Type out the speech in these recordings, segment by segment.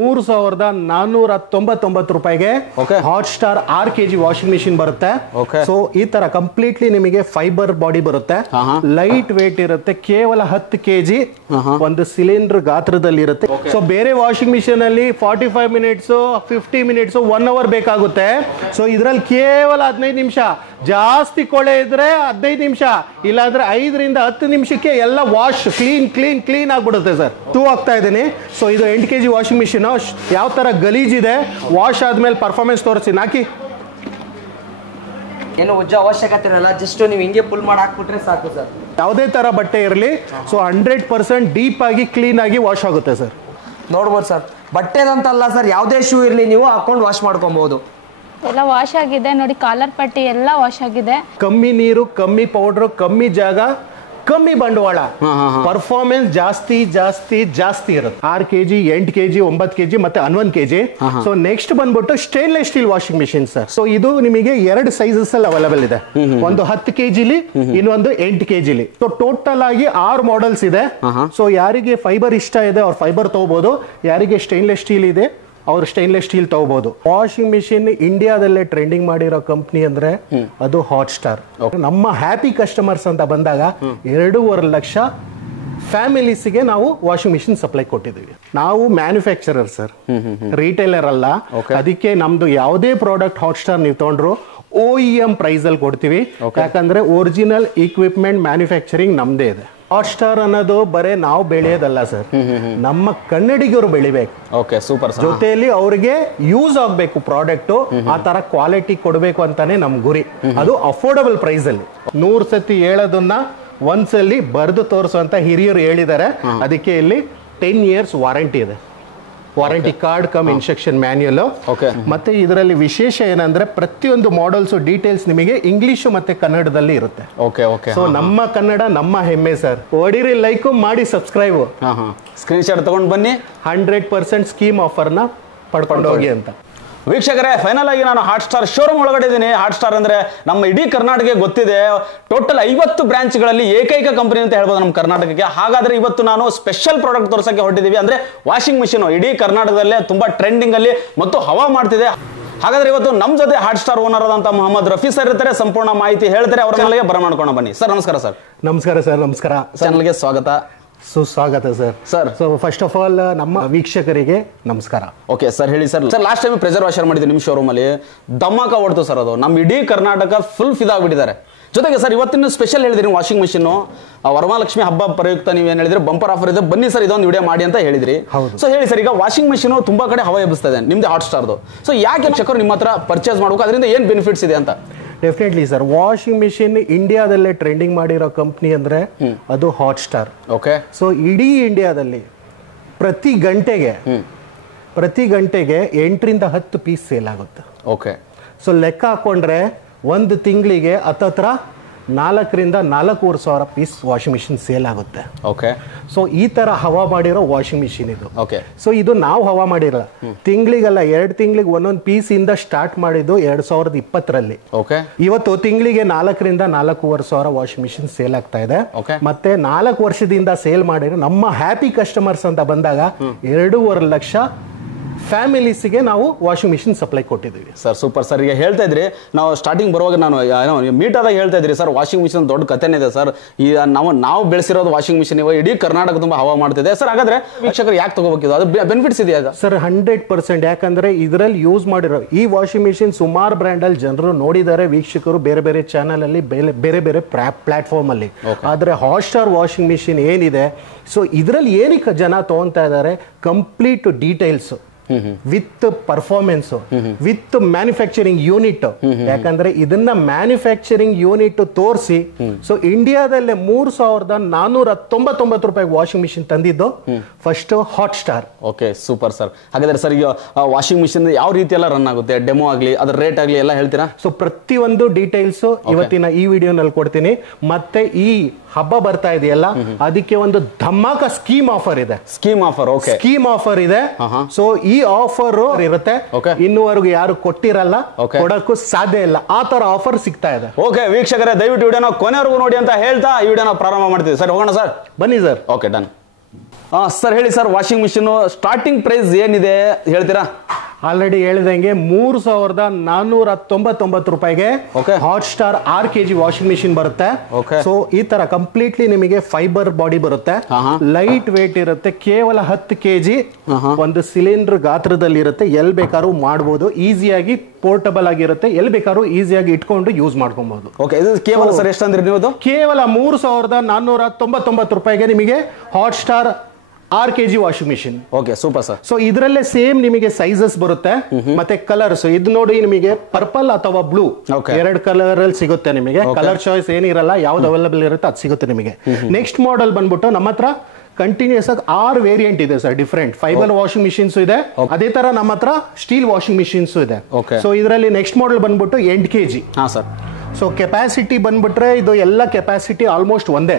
3,499 ರೂಪಾಯಿಗೆ hot star 6 kg washing machine ಬರುತ್ತೆ. So ಈ ತರ ಕಂಪ್ಲೀಟ್ಲಿ ನಿಮಗೆ ಫೈಬರ್ ಬಾಡಿ ಬರುತ್ತೆ, ಲೈಟ್ ವೇಟ್ ಇರುತ್ತೆ, ಕೇವಲ 10 kg ಒಂದು ಸಿಲಿಂಡರ್ ಗಾತ್ರದಲ್ಲಿ ಇರುತ್ತೆ. ಸೊ ಬೇರೆ ವಾಷಿಂಗ್ ಮಿಷಿನ್ ಅಲ್ಲಿ 45 ಮಿನಿಟ್ಸ್ 50 ಮಿನಿಟ್ಸ್ 1 ಅವರ್ ಬೇಕಾಗುತ್ತೆ. ಸೊ ಇದ್ರಲ್ಲಿ ಕೇವಲ 15 ನಿಮಿಷ, ಜಾಸ್ತಿ ಕೊಳೆ ಇದ್ರೆ 15 ನಿಮಿಷ, ಇಲ್ಲಾಂದ್ರೆ 5 ರಿಂದ 10 ನಿಮಿಷಕ್ಕೆ ಎಲ್ಲ ವಾಶ್ ಕ್ಲೀನ್ ಆಗ್ಬಿಡುತ್ತೆ ಸರ್. ಆಗ್ತಾ ಇದ್ದೀನಿ. ಸೊ ಇದು 8 kg ವಾಷಿಂಗ್ ಮಿಷಿನ್ ಯಾವ ತರ ಗಲೀಜಿದೆ, ವಾಶ್ ಆದ್ಮೇಲೆ ಪರ್ಫಾರ್ಮೆನ್ಸ್ ತೋರಿಸಿ ನಾಕಿ. ಏನು ಉಜ್ಜ ಅವಶ್ಯಕತೆ ಇರಲ್ಲ, ಜಸ್ಟ್ ನೀವು ಹಿಂಗೆ ಫುಲ್ ಮಾಡಿ ಹಾಕ್ಬಿಟ್ರೆ ಸಾಕು ಸರ್. ಯಾವುದೇ ತರ ಬಟ್ಟೆ ಇರಲಿ, ಸೊ 100% ಡೀಪ್ ಆಗಿ ಕ್ಲೀನ್ ಆಗಿ ವಾಶ್ ಆಗುತ್ತೆ ಸರ್. ನೋಡ್ಬೋದು ಸರ್, ಬಟ್ಟೆದಂತಲ್ಲ ಸರ್, ಯಾವುದೇ ಶೂ ಇರಲಿ ನೀವು ಹಾಕೊಂಡು ವಾಶ್ ಮಾಡ್ಕೊಬಹುದು. ಎಲ್ಲ ವಾಶ್ ಆಗಿದೆ ನೋಡಿ, ಕಾಲರ್ ಪಟ್ಟಿ ಎಲ್ಲ ವಾಶ್ ಆಗಿದೆ. ಕಮ್ಮಿ ನೀರು, ಕಮ್ಮಿ ಪೌಡರ್, ಕಮ್ಮಿ ಜಾಗ, ಕಮ್ಮಿ ಬಂಡವಾಳ, ಪರ್ಫಾರ್ಮೆನ್ಸ್ ಜಾಸ್ತಿ ಇರುತ್ತೆ. 6 kg 8 kg 9 kg ಮತ್ತೆ 11 kg. ಸೊ ನೆಕ್ಸ್ಟ್ ಬಂದ್ಬಿಟ್ಟು stainless steel washing machine sir. So ಇದು ನಿಮಗೆ 2 ಸೈಜಸ್ ಅಲ್ಲಿ ಅವೈಲೇಬಲ್ ಇದೆ, ಒಂದು 10 kg ಇನ್ನೊಂದು 8 kg. ಸೊ ಟೋಟಲ್ ಆಗಿ 6 ಮಾಡೆಲ್ಸ್ ಇದೆ. ಸೊ ಯಾರಿಗೆ ಫೈಬರ್ ಇಷ್ಟ ಇದೆ ಅವ್ರು ಫೈಬರ್ ತಗೋಬಹುದು, ಯಾರಿಗೆ ಸ್ಟೇನ್ಲೆಸ್ ಸ್ಟೀಲ್ ಇದೆ ಅವ್ರು ಸ್ಟೇನ್ಲೆಸ್ ಸ್ಟೀಲ್ ತಗೋಬಹುದು. ವಾಷಿಂಗ್ ಮಿಷಿನ್ ಇಂಡಿಯಾದಲ್ಲೇ ಟ್ರೆಂಡಿಂಗ್ ಮಾಡಿರೋ ಕಂಪ್ನಿ ಅಂದ್ರೆ ಅದು ಹಾಟ್ ಸ್ಟಾರ್. ನಮ್ಮ ಹ್ಯಾಪಿ ಕಸ್ಟಮರ್ಸ್ ಅಂತ ಬಂದಾಗ 2.5 ಲಕ್ಷ ಫ್ಯಾಮಿಲೀಸ್ಗೆ ನಾವು ವಾಷಿಂಗ್ ಮಿಷಿನ್ ಸಪ್ಲೈ ಕೊಟ್ಟಿದ್ದೀವಿ. ನಾವು ಮ್ಯಾನುಫ್ಯಾಕ್ಚರರ್ ಸರ್, ರಿಟೇಲರ್ ಅಲ್ಲ. ಅದಕ್ಕೆ ನಮ್ದು ಯಾವುದೇ ಪ್ರಾಡಕ್ಟ್ ಹಾಟ್ ಸ್ಟಾರ್ ನೀವು ತಗೊಂಡ್ರು OEM ಪ್ರೈಸ್ ಅಲ್ಲಿ ಕೊಡ್ತೀವಿ, ಯಾಕಂದ್ರೆ ಒರಿಜಿನಲ್ ಇಕ್ವಿಪ್ಮೆಂಟ್ ಮ್ಯಾನುಫ್ಯಾಕ್ಚರಿಂಗ್ ನಮ್ದೇ ಇದೆ. ಹಾಟ್ ಸ್ಟಾರ್ ಅನ್ನೋದು ಬರೇ ನಾವು ಬೆಳೆಯೋದಲ್ಲ ಸರ್, ನಮ್ಮ ಕನ್ನಡಿಗರು ಬೆಳಿಬೇಕು. ಸೂಪರ್. ಜೊತೆಯಲ್ಲಿ ಅವ್ರಿಗೆ ಯೂಸ್ ಆಗ್ಬೇಕು ಪ್ರಾಡಕ್ಟ್, ಆ ತರ ಕ್ವಾಲಿಟಿ ಕೊಡಬೇಕು ಅಂತಾನೆ ನಮ್ ಗುರಿ. ಅದು ಅಫೋರ್ಡಬಲ್ ಪ್ರೈಸ್ ಅಲ್ಲಿ. 100 ಸತಿ ಹೇಳೋದನ್ನ ಒಂದ್ಸಲಿ ಬರೆದು ತೋರಿಸುವಂತ ಹಿರಿಯರು ಹೇಳಿದ್ದಾರೆ. ಅದಕ್ಕೆ ಇಲ್ಲಿ 10 years ವಾರಂಟಿ ಇದೆ, warranty card come instruction manual. ಮತ್ತೆ ಇದರಲ್ಲಿ ವಿಶೇಷ ಏನಂದ್ರೆ ಪ್ರತಿಯೊಂದು ಮಾಡೆಲ್ಸ್ ಡೀಟೇಲ್ಸ್ ನಿಮಗೆ ಇಂಗ್ಲಿಷ್ ಮತ್ತೆ ಕನ್ನಡದಲ್ಲಿ ಇರುತ್ತೆ. ಸೊ ನಮ್ಮ ಕನ್ನಡ ನಮ್ಮ ಹೆಮ್ಮೆ ಸರ್. ಹೊಡಿರಿ, ಲೈಕ್ ಮಾಡಿ, ಸಬ್ಸ್ಕ್ರೈಬ್, ಸ್ಕ್ರೀನ್ ಶಾಟ್ ತಗೊಂಡು ಬನ್ನಿ. 100% ಸ್ಕೀಮ್ ಆಫರ್ ನ ಪಡ್ಕೊಂಡು ಹೋಗಿ ಅಂತ. ವೀಕ್ಷಕರೇ, ಫೈನಲ್ ಆಗಿ ನಾನು ಹಾಟ್ ಸ್ಟಾರ್ ಶೋರೂಮ್ ಒಳಗಡೆ ಇದ್ದೀನಿ. ಹಾಟ್ ಸ್ಟಾರ್ ಅಂದ್ರೆ ನಮ್ಮ ಇಡೀ ಕರ್ನಾಟಕಕ್ಕೆ ಗೊತ್ತಿದೆ, ಟೋಟಲ್ 50 ಬ್ರಾಂಚ್ಗಳಲ್ಲಿ ಏಕೈಕ ಕಂಪನಿ ಅಂತ ಹೇಳ್ಬೋದು ನಮ್ಮ ಕರ್ನಾಟಕಕ್ಕೆ. ಹಾಗಾದ್ರೆ ಇವತ್ತು ನಾನು ಸ್ಪೆಷಲ್ ಪ್ರಾಡಕ್ಟ್ ತೋರ್ಸಕ್ಕೆ ಹೊರಟಿದ್ದೀವಿ. ಅಂದ್ರೆ ವಾಷಿಂಗ್ ಮಿಷಿನ್ ಇಡೀ ಕರ್ನಾಟಕದಲ್ಲೇ ತುಂಬಾ ಟ್ರೆಂಡಿಂಗ್ ಅಲ್ಲಿ ಮತ್ತು ಹವಾ ಮಾಡ್ತಿದೆ. ಹಾಗಾದ್ರೆ ಇವತ್ತು ನಮ್ಮ ಜೊತೆ ಹಾಟ್ ಸ್ಟಾರ್ ಓನರ್ ಆದಂತ ಮೊಹಮ್ಮದ್ ರಫಿ ಸರ್ ಇರ್ತಾರೆ, ಸಂಪೂರ್ಣ ಮಾಹಿತಿ ಹೇಳ್ತಾರೆ. ಅವ್ರನ್ನೆಲ್ಲ ಬರಮಾಡ್ಕೊಂಡು ಬನ್ನಿ. ಸರ್ ನಮಸ್ಕಾರ. ಸರ್ ನಮಸ್ಕಾರ ಸರ್. ನಮಸ್ಕಾರ. ಚಾನಲ್ಗೆ ಸ್ವಾಗತ. ಸುಸ್ವಾಗತ sir. So first of all ನಮ್ಮ ವೀಕ್ಷಕರಿಗೆ ನಮಸ್ಕಾರ. ಓಕೆ ಸರ್, ಹೇಳಿ sir. Sir last time pressure washer ಮಾಡಿದ್ದೆ ನಿಮ್ಮ ಶೋರೂಮ್ ಅಲ್ಲಿ, ಧಮಾಕ ಹೊಡ್ತು ಸರ್. ಅದು ನಮ್ಮ ಇಡೀ ಕರ್ನಾಟಕ ಫುಲ್ ಫಿದಾಗ್ಬಿಟ್ಟಿದ್ದಾರೆ. ಜೊತೆಗೆ ಸರ್ ಇವತ್ತಿನ ಸ್ಪೆಷಲ್ ಹೇಳಿದ್ರಿ ವಾಷಿಂಗ್ ಮಿಷಿನ್ ವರಮಹಾಲಕ್ಷ್ಮಿ ಹಬ್ಬ ಪ್ರಯುಕ್ತ ನೀವು ಏನ್ ಹೇಳಿದ್ರೆ ಬಂಪರ್ ಆಫರ್ ಇದೆ, ಬನ್ನಿ ಸರ್ ಇದೊಂದು ವಿಡಿಯೋ ಮಾಡಿ ಅಂತ ಹೇಳಿದ್ರಿ. ಸೊ ಹೇಳಿ ಸರ್, ಈಗ ವಾಷಿಂಗ್ ಮಿಷಿನ್ ತುಂಬಾ ಕಡೆ ಹವಾ ಎಬ್ಬಿಸ್ತಾ ಇದೆ, ನಿಮ್ದು ಹಾಟ್ ಸ್ಟಾರ್ದು. ಸೊ ಯಾಕೆ ವೀಕ್ಷಕರು ನಿಮ್ಮ ಹತ್ರ ಪರ್ಚೇಸ್ ಮಾಡಬೇಕು, ಅದರಿಂದ ಏನ್ ಬೆನಿಫಿಟ್ಸ್ ಇದೆ ಅಂತ? ಡೆಫಿನೆಟ್ಲಿ ಸರ್, ವಾಷಿಂಗ್ ಮಿಷಿನ್ ಇಂಡಿಯಾದಲ್ಲೇ ಟ್ರೆಂಡಿಂಗ್ ಮಾಡಿರೋ ಕಂಪ್ನಿ ಅಂದ್ರೆ ಅದು ಹಾಟ್ ಸ್ಟಾರ್. ಸೊ ಇಡೀ ಇಂಡಿಯಾದಲ್ಲಿ ಪ್ರತಿ ಗಂಟೆಗೆ 8 ರಿಂದ 10 ಪೀಸ್ ಸೇಲ್ ಆಗುತ್ತೆ. ಸೊ ಲೆಕ್ಕ ಹಾಕೊಂಡ್ರೆ ಒಂದು ತಿಂಗಳಿಗೆ ಹತ್ತತ್ರ 4 ರಿಂದ 4.5 ಸಾವಿರ ಪೀಸ್ ವಾಷಿಂಗ್ ಮಿಷಿನ್ ಸೇಲ್ ಆಗುತ್ತೆ. ಸೊ ಈ ತರ ಹವಾ ಮಾಡಿರೋ ವಾಷಿಂಗ್ ಮಿಷಿನ್ ಇದು. ಸೊ ಇದು ನಾವು ಹವಾ ಮಾಡಿರಲ್ಲ, ತಿಂಗಳಿಗಲ್ಲ 2 ತಿಂಗಳಿಗೆ ಒಂದೊಂದು ಪೀಸ್ ಇಂದ ಸ್ಟಾರ್ಟ್ ಮಾಡಿದ್ದು 2020ರಲ್ಲಿ. ಇವತ್ತು ತಿಂಗಳಿಗೆ 4 ರಿಂದ 4.5 ಸಾವಿರ ವಾಷಿಂಗ್ ಮಿಷಿನ್ ಸೇಲ್ ಆಗ್ತಾ ಇದೆ. ಮತ್ತೆ 4 ವರ್ಷದಿಂದ ಸೇಲ್ ಮಾಡಿರೋ ನಮ್ಮ ಹ್ಯಾಪಿ ಕಸ್ಟಮರ್ಸ್ ಅಂತ ಬಂದಾಗ 2.5 ಲಕ್ಷ ಫ್ಯಾಮಿಲೀಸ್ಗೆ ನಾವು ವಾಷಿಂಗ್ ಮಿಷಿನ್ ಸಪ್ಲೈ ಕೊಟ್ಟಿದ್ದೀವಿ. Sir super sir. ಈಗ ಹೇಳ್ತಾ ಇದ್ರಿ, ನಾವು ಸ್ಟಾರ್ಟಿಂಗ್ ಬರುವಾಗ ನಾನು ಮೀಟ್ ಆದಾಗ ಹೇಳ್ತಾ ಇದ್ರಿ ಸರ್, ವಾಷಿಂಗ್ ಮಿಷಿನ್ ದೊಡ್ಡ ಕಥೆನೇ ಇದೆ ಸರ್. ಈಗ ನಾವು ಬೆಳೆಸಿರೋದು ವಾಷಿಂಗ್ ಮಿಷಿನ್ ಇಡೀ ಕರ್ನಾಟಕ ತುಂಬಾ ಹವಾ ಮಾಡ್ತಿದೆ ಸರ್. ಹಾಗಾದ್ರೆ ವೀಕ್ಷಕರು ಯಾಕೆ ತಗೋಬೇಕಿದೆ, ಅದು ಬೆನಿಫಿಟ್ಸ್ ಇದೆಯಾ ಸರ್? 100%. ಯಾಕಂದ್ರೆ ಇದರಲ್ಲಿ ಯೂಸ್ ಮಾಡಿರೋ ಈ ವಾಷಿಂಗ್ ಮಿಷಿನ್ ಸುಮಾರು ಬ್ರ್ಯಾಂಡ್ ಅಲ್ಲಿ ಜನರು ನೋಡಿದ್ದಾರೆ, ವೀಕ್ಷಕರು ಬೇರೆ ಬೇರೆ ಚಾನಲ್ ಅಲ್ಲಿ ಬೇರೆ ಬೇರೆ ಪ್ಲಾಟ್ಫಾರ್ಮ್ ಅಲ್ಲಿ. ಆದ್ರೆ ಹಾಟ್ ಸ್ಟಾರ್ ವಾಷಿಂಗ್ ಮಿಷಿನ್ ಏನಿದೆ, ಸೊ ಇದರಲ್ಲಿ ಏನಕ್ಕೆ ಜನ ತಗೊಂತಾ ಇದ್ದಾರೆ, complete details with performance with manufacturing unit. ಯಾಕಂದ್ರೆ ಇದನ್ನ ಮ್ಯಾನುಫ್ಯಾಕ್ಚರಿಂಗ್ ಯೂನಿಟ್ ತೋರಿಸಿ, ಸೊ ಇಂಡಿಯಾದಲ್ಲೇ 3,499 ರೂಪಾಯಿ ವಾಷಿಂಗ್ ಮಿಷಿನ್ ತಂದಿದ್ದು first hot star. Super sir. ಹಾಗಾದ್ರೆ ಸರ್, ಈಗ ವಾಷಿಂಗ್ ಮಿಷಿನ್ ಯಾವ ರೀತಿ ಎಲ್ಲ ರನ್ ಆಗುತ್ತೆ, ಡೆಮೋ ಆಗ್ಲಿ ಅದ್ರ ರೇಟ್ ಆಗ್ಲಿ ಎಲ್ಲ ಹೇಳ್ತೀರಾ? ಸೊ ಪ್ರತಿಯೊಂದು ಡೀಟೇಲ್ಸ್ ಇವತ್ತಿನ ಈ ವಿಡಿಯೋನಲ್ಲಿ ಕೊಡ್ತೀನಿ. ಮತ್ತೆ ಈ ಹಬ್ಬ ಬರ್ತಾ ಇದೆಯಲ್ಲ, ಅದಕ್ಕೆ ಒಂದು ಧಮಾಕ ಸ್ಕೀಮ್ ಆಫರ್ ಇದೆ. ಸ್ಕೀಮ್ ಆಫರ್ ಇದೆ. ಸೊ ಈ ಆಫರ್ ಇರುತ್ತೆ, ಇನ್ನುವರೆಗೂ ಯಾರು ಕೊಟ್ಟಿರಲ್ಲ, ಕೊಡಕ್ಕೂ ಸಾಧ್ಯ ಇಲ್ಲ, ಆ ತರ ಆಫರ್ ಸಿಗ್ತಾ ಇದೆ. ಓಕೆ ವೀಕ್ಷಕರೇ, ದಯವಿಟ್ಟು ವಿಡಿಯೋನ ಕೊನೆವರೆಗೂ ನೋಡಿ ಅಂತ ಹೇಳ್ತಾ ಈ ವಿಡಿಯೋನ ಪ್ರಾರಂಭ ಮಾಡ್ತೀವಿ. ಸರ್ ಹೋಗೋಣ ಸರ್, ಬನ್ನಿ ಸರ್. Okay done. ಸರ್ ಹೇಳಿ sir, washing machine starting price ಏನಿದೆ ಹೇಳ್ತೀರಾ? ಆಲ್ರೆಡಿ ಹೇಳಿದಂಗೆ 3,499 ರೂಪಾಯಿಗೆ hot star 6 kg washing machine ಬರುತ್ತೆ. ಸೊ ಈ ತರ ಕಂಪ್ಲೀಟ್ಲಿ ನಿಮಗೆ ಫೈಬರ್ ಬಾಡಿ ಬರುತ್ತೆ, ಲೈಟ್ ವೇಟ್ ಇರುತ್ತೆ, ಕೇವಲ 10 kg ಒಂದು ಸಿಲಿಂಡರ್ ಗಾತ್ರದಲ್ಲಿ ಇರುತ್ತೆ. ಎಲ್ಲಿ ಬೇಕಾದ್ರೂ ಮಾಡಬಹುದು, ಈಸಿಯಾಗಿ ಪೋರ್ಟಬಲ್ ಆಗಿರುತ್ತೆ, ಎಲ್ಲಿ ಬೇಕಾದ್ರೂ ಈಸಿಯಾಗಿ ಇಟ್ಕೊಂಡು ಯೂಸ್ ಮಾಡ್ಕೊಬಹುದು. ಕೇವಲ ಸರ್ ಎಷ್ಟಂದ್ರೆ ನೀವು ಕೇವಲ 3,499 ರೂಪಾಯಿಗೆ ನಿಮಗೆ hot star 6 kg washing machine. Okay, super sir. So ಇದರಲ್ಲೇ ಸೇಮ್ ನಿಮಗೆ ಸೈಜಸ್ ಬರುತ್ತೆ ಮತ್ತೆ ಕಲರ್ಸ್. ಇದು ನೋಡಿ ನಿಮಗೆ ಪರ್ಪಲ್ ಅಥವಾ ಬ್ಲೂ ಎರಡು ಕಲರ್ ಅಲ್ಲಿ ಸಿಗುತ್ತೆ ನಿಮಗೆ. ಕಲರ್ ಚಾಯ್ಸ್ ಏನಿರಲ್ಲ, ಯಾವ್ದು ಅವೈಲೇಬಲ್ ಇರುತ್ತೆ ಅದು ಸಿಗುತ್ತೆ ನಿಮಗೆ. ನೆಕ್ಸ್ಟ್ ಮಾಡೆಲ್ ಬಂದ್ಬಿಟ್ಟು ನಮ್ಮ ಹತ್ರ ಕಂಟಿನ್ಯೂಸ್ ಆಗಿ 6 ವೇರಿಯಂಟ್ ಇದೆ sir. Different fibre washing machines ಇದೆ, ಅದೇ ತರ ನಮ್ಮ ಹತ್ರ ಸ್ಟೀಲ್ ವಾಷಿಂಗ್ ಮಿಷಿನ್ಸ್ ಇದೆ. ಸೊ ಇದರಲ್ಲಿ ನೆಕ್ಸ್ಟ್ ಮಾಡೆಲ್ ಬಂದ್ಬಿಟ್ಟು 8 kg. ಸರ್. ಸೊ ಕೆಪಾಸಿಟಿ ಬಂದ್ಬಿಟ್ರೆ ಇದು ಎಲ್ಲ ಕೆಪಾಸಿಟಿ ಆಲ್ಮೋಸ್ಟ್ ಒಂದೇ,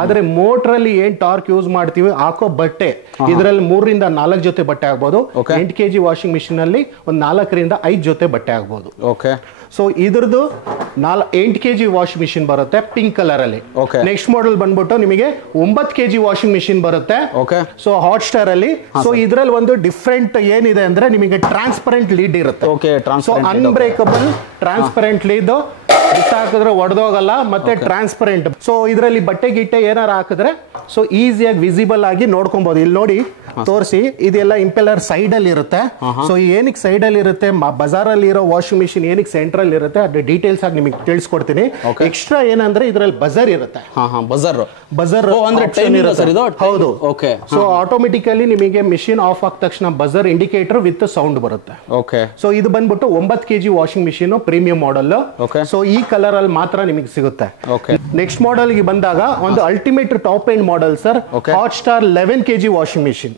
ಆದ್ರೆ ಮೋಟರ್ ಅಲ್ಲಿ ಏನ್ ಟಾರ್ಕ್ ಯೂಸ್ ಮಾಡ್ತೀವಿ ಹಾಕೋ ಬಟ್ಟೆ ಇದರಲ್ಲಿ 3 ರಿಂದ 4 ಜೊತೆ ಬಟ್ಟೆ ಆಗ್ಬೋದು. 8 kg ವಾಷಿಂಗ್ ಮಿಷಿನ್ ಅಲ್ಲಿ ಒಂದು 4 ರಿಂದ 5 ಜೊತೆ ಬಟ್ಟೆ ಆಗ್ಬೋದು. ಸೊ ಇದ್ರದ್ದು 8 kg ವಾಷಿಂಗ್ ಮಿಷಿನ್ ಬರುತ್ತೆ ಪಿಂಕ್ ಕಲರ್ ಅಲ್ಲಿ. ನೆಕ್ಸ್ಟ್ ಮಾಡೆಲ್ ಬಂದ್ಬಿಟ್ಟು ನಿಮಗೆ 9 kg ವಾಷಿಂಗ್ ಮಿಷಿನ್ ಬರುತ್ತೆ. ಸೊ ಹಾಟ್ ಸ್ಟಾರ್ ಅಲ್ಲಿ. ಸೊ ಇದ್ರಲ್ಲಿ ಒಂದು ಡಿಫ್ರೆಂಟ್ ಏನಿದೆ ಅಂದ್ರೆ ನಿಮಗೆ ಟ್ರಾನ್ಸ್ಪರೆಂಟ್ ಲೀಡ್ ಇರುತ್ತೆ. ಸೊ ಅನ್ಬ್ರೇಕಬಲ್ ಟ್ರಾನ್ಸ್ಪರೆಂಟ್ ಲೀಡ್, ಬಿಸಾಕಿದ್ರೆ ಒಡೆದೋಗಲ್ಲ, ಮತ್ತೆ ಟ್ರಾನ್ಸ್ಪರೆಂಟ್. ಸೊ ಇದರಲ್ಲಿ ಬಟ್ಟೆ ಗಿಟ್ಟೆ ಏನಾರು ಹಾಕಿದ್ರೆ ಸೊ ಈಸಿಯಾಗಿ ವಿಸಿಬಲ್ ಆಗಿ ನೋಡ್ಕೊಬಹುದು. ಇಲ್ಲಿ ನೋಡಿ ತೋರಿಸಿ, ಇದೆಲ್ಲ ಇಂಪೆಲ್ಲರ್ ಸೈಡ್ ಅಲ್ಲಿ ಇರುತ್ತೆ. ಸೊ ಏನಕ್ಕೆ ಸೈಡ್ ಅಲ್ಲಿ ಇರುತ್ತೆ, ಬಜಾರ್ ಅಲ್ಲಿ ಇರೋ ವಾಷಿಂಗ್ ಮಿಷಿನ್ ಏನಕ್ಕೆ ಸೆಂಟ್ರಲ್ ಇರುತ್ತೆ ಅದ್ರ ಡೀಟೇಲ್ಸ್ ಆಗಿ ನಿಮಗೆ ತಿಳಿಸ್ಕೊಡ್ತೀನಿ. ಎಕ್ಸ್ಟ್ರಾ ಏನಂದ್ರೆ ಇದರಲ್ಲಿ ಬಜರ್ ಇರುತ್ತೆ. ಬಜರ್ ಹೌದು. ಸೊ ಆಟೋಮೆಟಿಕಲಿ ನಿಮಗೆ ಮಿಷಿನ್ ಆಫ್ ಆದ ತಕ್ಷಣ ಬಜರ್ ಇಂಡಿಕೇಟರ್ ವಿತ್ ಸೌಂಡ್ ಬರುತ್ತೆ. ಸೊ ಇದು ಬಂದ್ಬಿಟ್ಟು 9 kg washing machine premium model. So ಈ ಕಲರ್ ಅಲ್ಲಿ ಮಾತ್ರ ನಿಮಗೆ ಸಿಗುತ್ತೆ. ನೆಕ್ಸ್ಟ್ ಮಾಡೆಲ್ ಗೆ ಬಂದಾಗ ಒಂದು ultimate top end model sir, hot star 11 kg washing machine.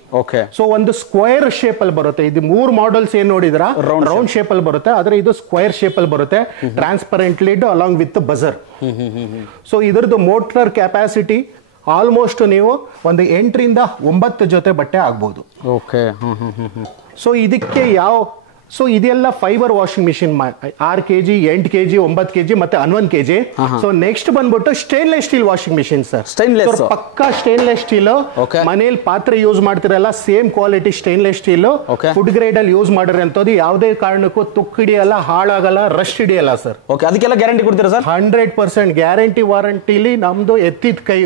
So ಒಂದು ಸ್ಕ್ವೇರ್ ಶೇಪ್ ಅಲ್ಲಿ ಬರುತ್ತೆ. ಇದು 3 ಮಾಡೆಲ್ಸ್ ಏನ್ ನೋಡಿದ್ರ ರೌಂಡ್ ಶೇಪ್ ಅಲ್ಲಿ ಬರುತ್ತೆ, ಆದ್ರೆ ಇದು ಸ್ಕ್ವೇರ್ ಶೇಪ್ ಅಲ್ಲಿ ಬರುತ್ತೆ. Transparent lid along with buzzer. So ಇದರದ್ದು ಮೋಟರ್ ಕೆಪಾಸಿಟಿ ಆಲ್ಮೋಸ್ಟ್ ನೀವು ಒಂದು 8 ರಿಂದ 9 ಜೊತೆ ಬಟ್ಟೆ ಆಗ್ಬಹುದು. ಸೊ ಇದಕ್ಕೆ ಸೊ ಇದೆಲ್ಲ fibre washing machine 6 kg, 8 kg, 9 kg ಮತ್ತೆ 11 kg. ಸೊ ನೆಕ್ಸ್ಟ್ ಬಂದ್ಬಿಟ್ಟು stainless steel washing machine sir. ಪಕ್ಕಾ ಸ್ಟೇನ್ಲೆಸ್ ಸ್ಟೀಲ್. ಮನೇಲಿ ಪಾತ್ರೆ ಯೂಸ್ ಮಾಡ್ತಿರಲ್ಲ, same quality stainless steel food grade ಅಲ್ಲಿ ಯೂಸ್ ಮಾಡಿದ್ರೆ ಅಂತದ್ದು ಯಾವುದೇ ಕಾರಣಕ್ಕೂ ತುಕ್ಕು ಹಿಡಿಯಲ್ಲ, ಹಾಳಾಗಲ್ಲ, ರಸ್ಟ್ ಹಿಡಿಯಲ್ಲ ಸರ್. ಅದಕ್ಕೆಲ್ಲ ಗ್ಯಾರಂಟಿ ಕೊಡ್ತೀರಾ ಸರ್? 100% ಗ್ಯಾರಂಟಿ ವಾರಂಟಿಲಿ ನಮ್ದು ಎತ್ತಿದ ಕೈ.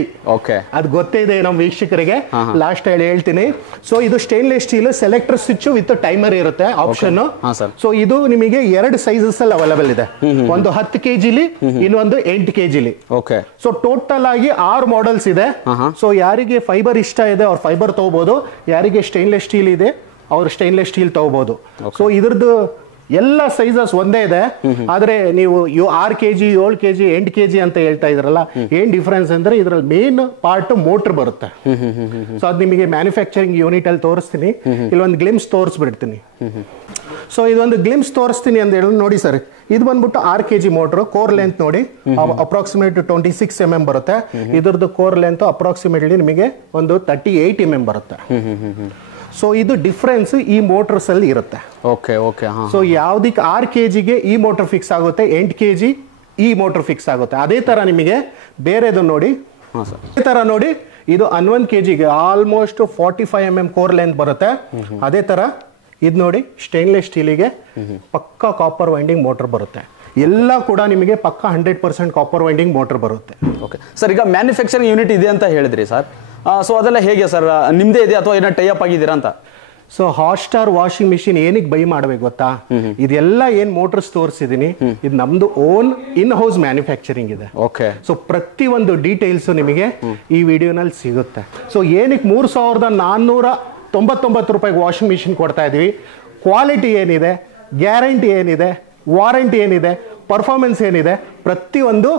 ಅದು ಗೊತ್ತೇ ಇದೆ ನಮ್ಮ ವೀಕ್ಷಕರಿಗೆ, ಲಾಸ್ಟ್ ಹೇಳಿ ಹೇಳ್ತೀನಿ. ಸೊ ಇದು stainless steel, selector switch with timer ಇರುತ್ತೆ ಆಪ್ಷನ್. ಸೊ ಇದು ನಿಮಗೆ 2 ಸೈಜಸ್ ಅಲ್ಲಿ ಅವೈಲೇಬಲ್ ಇದೆ, ಒಂದು 10 kg ಇನ್ನೊಂದು 8 kg. ಸೊ ಟೋಟಲ್ ಆಗಿ 6 ಮಾಡೆಲ್ಸ್ ಇದೆ. ಸೊ ಯಾರಿಗೆ ಫೈಬರ್ ಇಷ್ಟ ಇದೆ ಅವ್ರು ಫೈಬರ್ ತಗೋಬಹುದು, ಯಾರಿಗೆ ಸ್ಟೇನ್ಲೆಸ್ ಸ್ಟೀಲ್ ಇದೆ ಅವ್ರು ಸ್ಟೇನ್ಲೆಸ್ ಸ್ಟೀಲ್ ತಗೋಬಹುದು. ಸೊ ಇದ್ರದ್ದು ಎಲ್ಲ ಸೈಜಸ್ ಒಂದೇ ಇದೆ, ಆದ್ರೆ ನೀವು 6 kg, 7 kg, 8 kg ಅಂತ ಹೇಳ್ತಾ ಇದ್ರಲ್ಲ, ಏನ್ ಡಿಫರೆನ್ಸ್ ಅಂದ್ರೆ ಇದ್ರಲ್ಲಿ ಮೇನ್ ಪಾರ್ಟ್ ಮೋಟರ್ ಬರುತ್ತೆ. ಸೊ ಅದು ನಿಮಗೆ ಮ್ಯಾನುಫ್ಯಾಕ್ಚರಿಂಗ್ ಯೂನಿಟ್ ಅಲ್ಲಿ ತೋರಿಸ್ತೀನಿ, ಇಲ್ಲೊಂದು ಗ್ಲಿಮ್ಸ್ ತೋರಿಸ್ಬಿಡ್ತೀನಿ. ಸೊ ಇದೊಂದು ಗ್ಲಿಮ್ಸ್ ತೋರಿಸ್ತೀನಿ ಅಂತ ಹೇಳಿ ನೋಡಿ ಸರ್. ಇದು ಬಂದ್ಬಿಟ್ಟು 6 kg ಮೋಟರ್. ಕೋರ್ ಲೆಂತ್ ನೋಡಿ ಅಪ್ರಾಕ್ಸಿಮೇಟ್ 26 mm ಬರುತ್ತೆ. ಇದ್ರದ್ದು ಕೋರ್ ಲೆಂತ್ ಅಪ್ರಾಕ್ಸಿಮೇಟ್ಲಿ ನಿಮಗೆ ಒಂದು 38 mm ಬರುತ್ತೆ. ಸೊ ಇದು ಡಿಫರೆನ್ಸ್ ಈ ಮೋಟರ್ಸ್ ಅಲ್ಲಿ ಇರುತ್ತೆ. ಸೊ ಯಾವ್ದಕ್ಕೆ 6 kgಗೆ ಈ ಮೋಟರ್ ಫಿಕ್ಸ್ ಆಗುತ್ತೆ, 8 kg ಈ ಮೋಟರ್ ಫಿಕ್ಸ್ ಆಗುತ್ತೆ. ಅದೇ ತರ ನಿಮಗೆ ಬೇರೆದು ನೋಡಿ, ಅದೇ ತರ ನೋಡಿ ಇದು 11 kgಗೆ ಆಲ್ಮೋಸ್ಟ್ 45 mm ಕೋರ್ ಲೆಂತ್ ಬರುತ್ತೆ. ಅದೇ ತರ ಇದು ನೋಡಿ ಸ್ಟೇನ್ಲೆಸ್ ಸ್ಟೀಲಿಗೆ ಪಕ್ಕಾ ಕಾಪರ್ ವೈಂಡಿಂಗ್ ಮೋಟರ್ ಬರುತ್ತೆ. ಎಲ್ಲ ಕೂಡ ನಿಮಗೆ ಪಕ್ಕಾ 100% ಕಾಪರ್ ವೈಂಡಿಂಗ್ ಮೋಟರ್ ಬರುತ್ತೆ. ಸರ್ ಈಗ ಮ್ಯಾನುಫ್ಯಾಕ್ಚರಿಂಗ್ ಯೂನಿಟ್ ಇದೆ ಅಂತ ಹೇಳಿದ್ರಿ ಸರ್, ಸೊ ಅದೆಲ್ಲ ಹೇಗೆ ಸರ್, ನಿಮ್ದೇ ಇದೆ ಅಥವಾ ಏನೋ ಟೈ ಅಪ್ ಆಗಿದ್ದೀರಾ ಅಂತ? So hot star washing machine ಏನಕ್ಕೆ ಬೈ ಮಾಡ್ಬೇಕು ಗೊತ್ತಾ, ಇದೆಲ್ಲ ಏನ್ ಮೋಟರ್ಸ್ ತೋರಿಸಿದೀನಿ ಇದು ನಮ್ದು ಓನ್ ಇನ್ ಹೌಸ್ ಮ್ಯಾನುಫ್ಯಾಕ್ಚರಿಂಗ್ ಇದೆ. ಸೊ ಪ್ರತಿ ಒಂದು ಡೀಟೇಲ್ಸ್ ನಿಮಗೆ ಈ ವಿಡಿಯೋನಲ್ಲಿ ಸಿಗುತ್ತೆ. ಸೊ ಏನಕ್ಕೆ 3,499 ರೂಪಾಯಿಗೆ ವಾಷಿಂಗ್ ಮಿಷಿನ್ ಕೊಡ್ತಾ ಇದೀವಿ, ಕ್ವಾಲಿಟಿ ಏನಿದೆ, ಗ್ಯಾರಂಟಿ ಏನಿದೆ, ವಾರಂಟಿ ಏನಿದೆ, ಪರ್ಫಾರ್ಮೆನ್ಸ್ ಏನಿದೆ, ಪ್ರತಿಯೊಂದು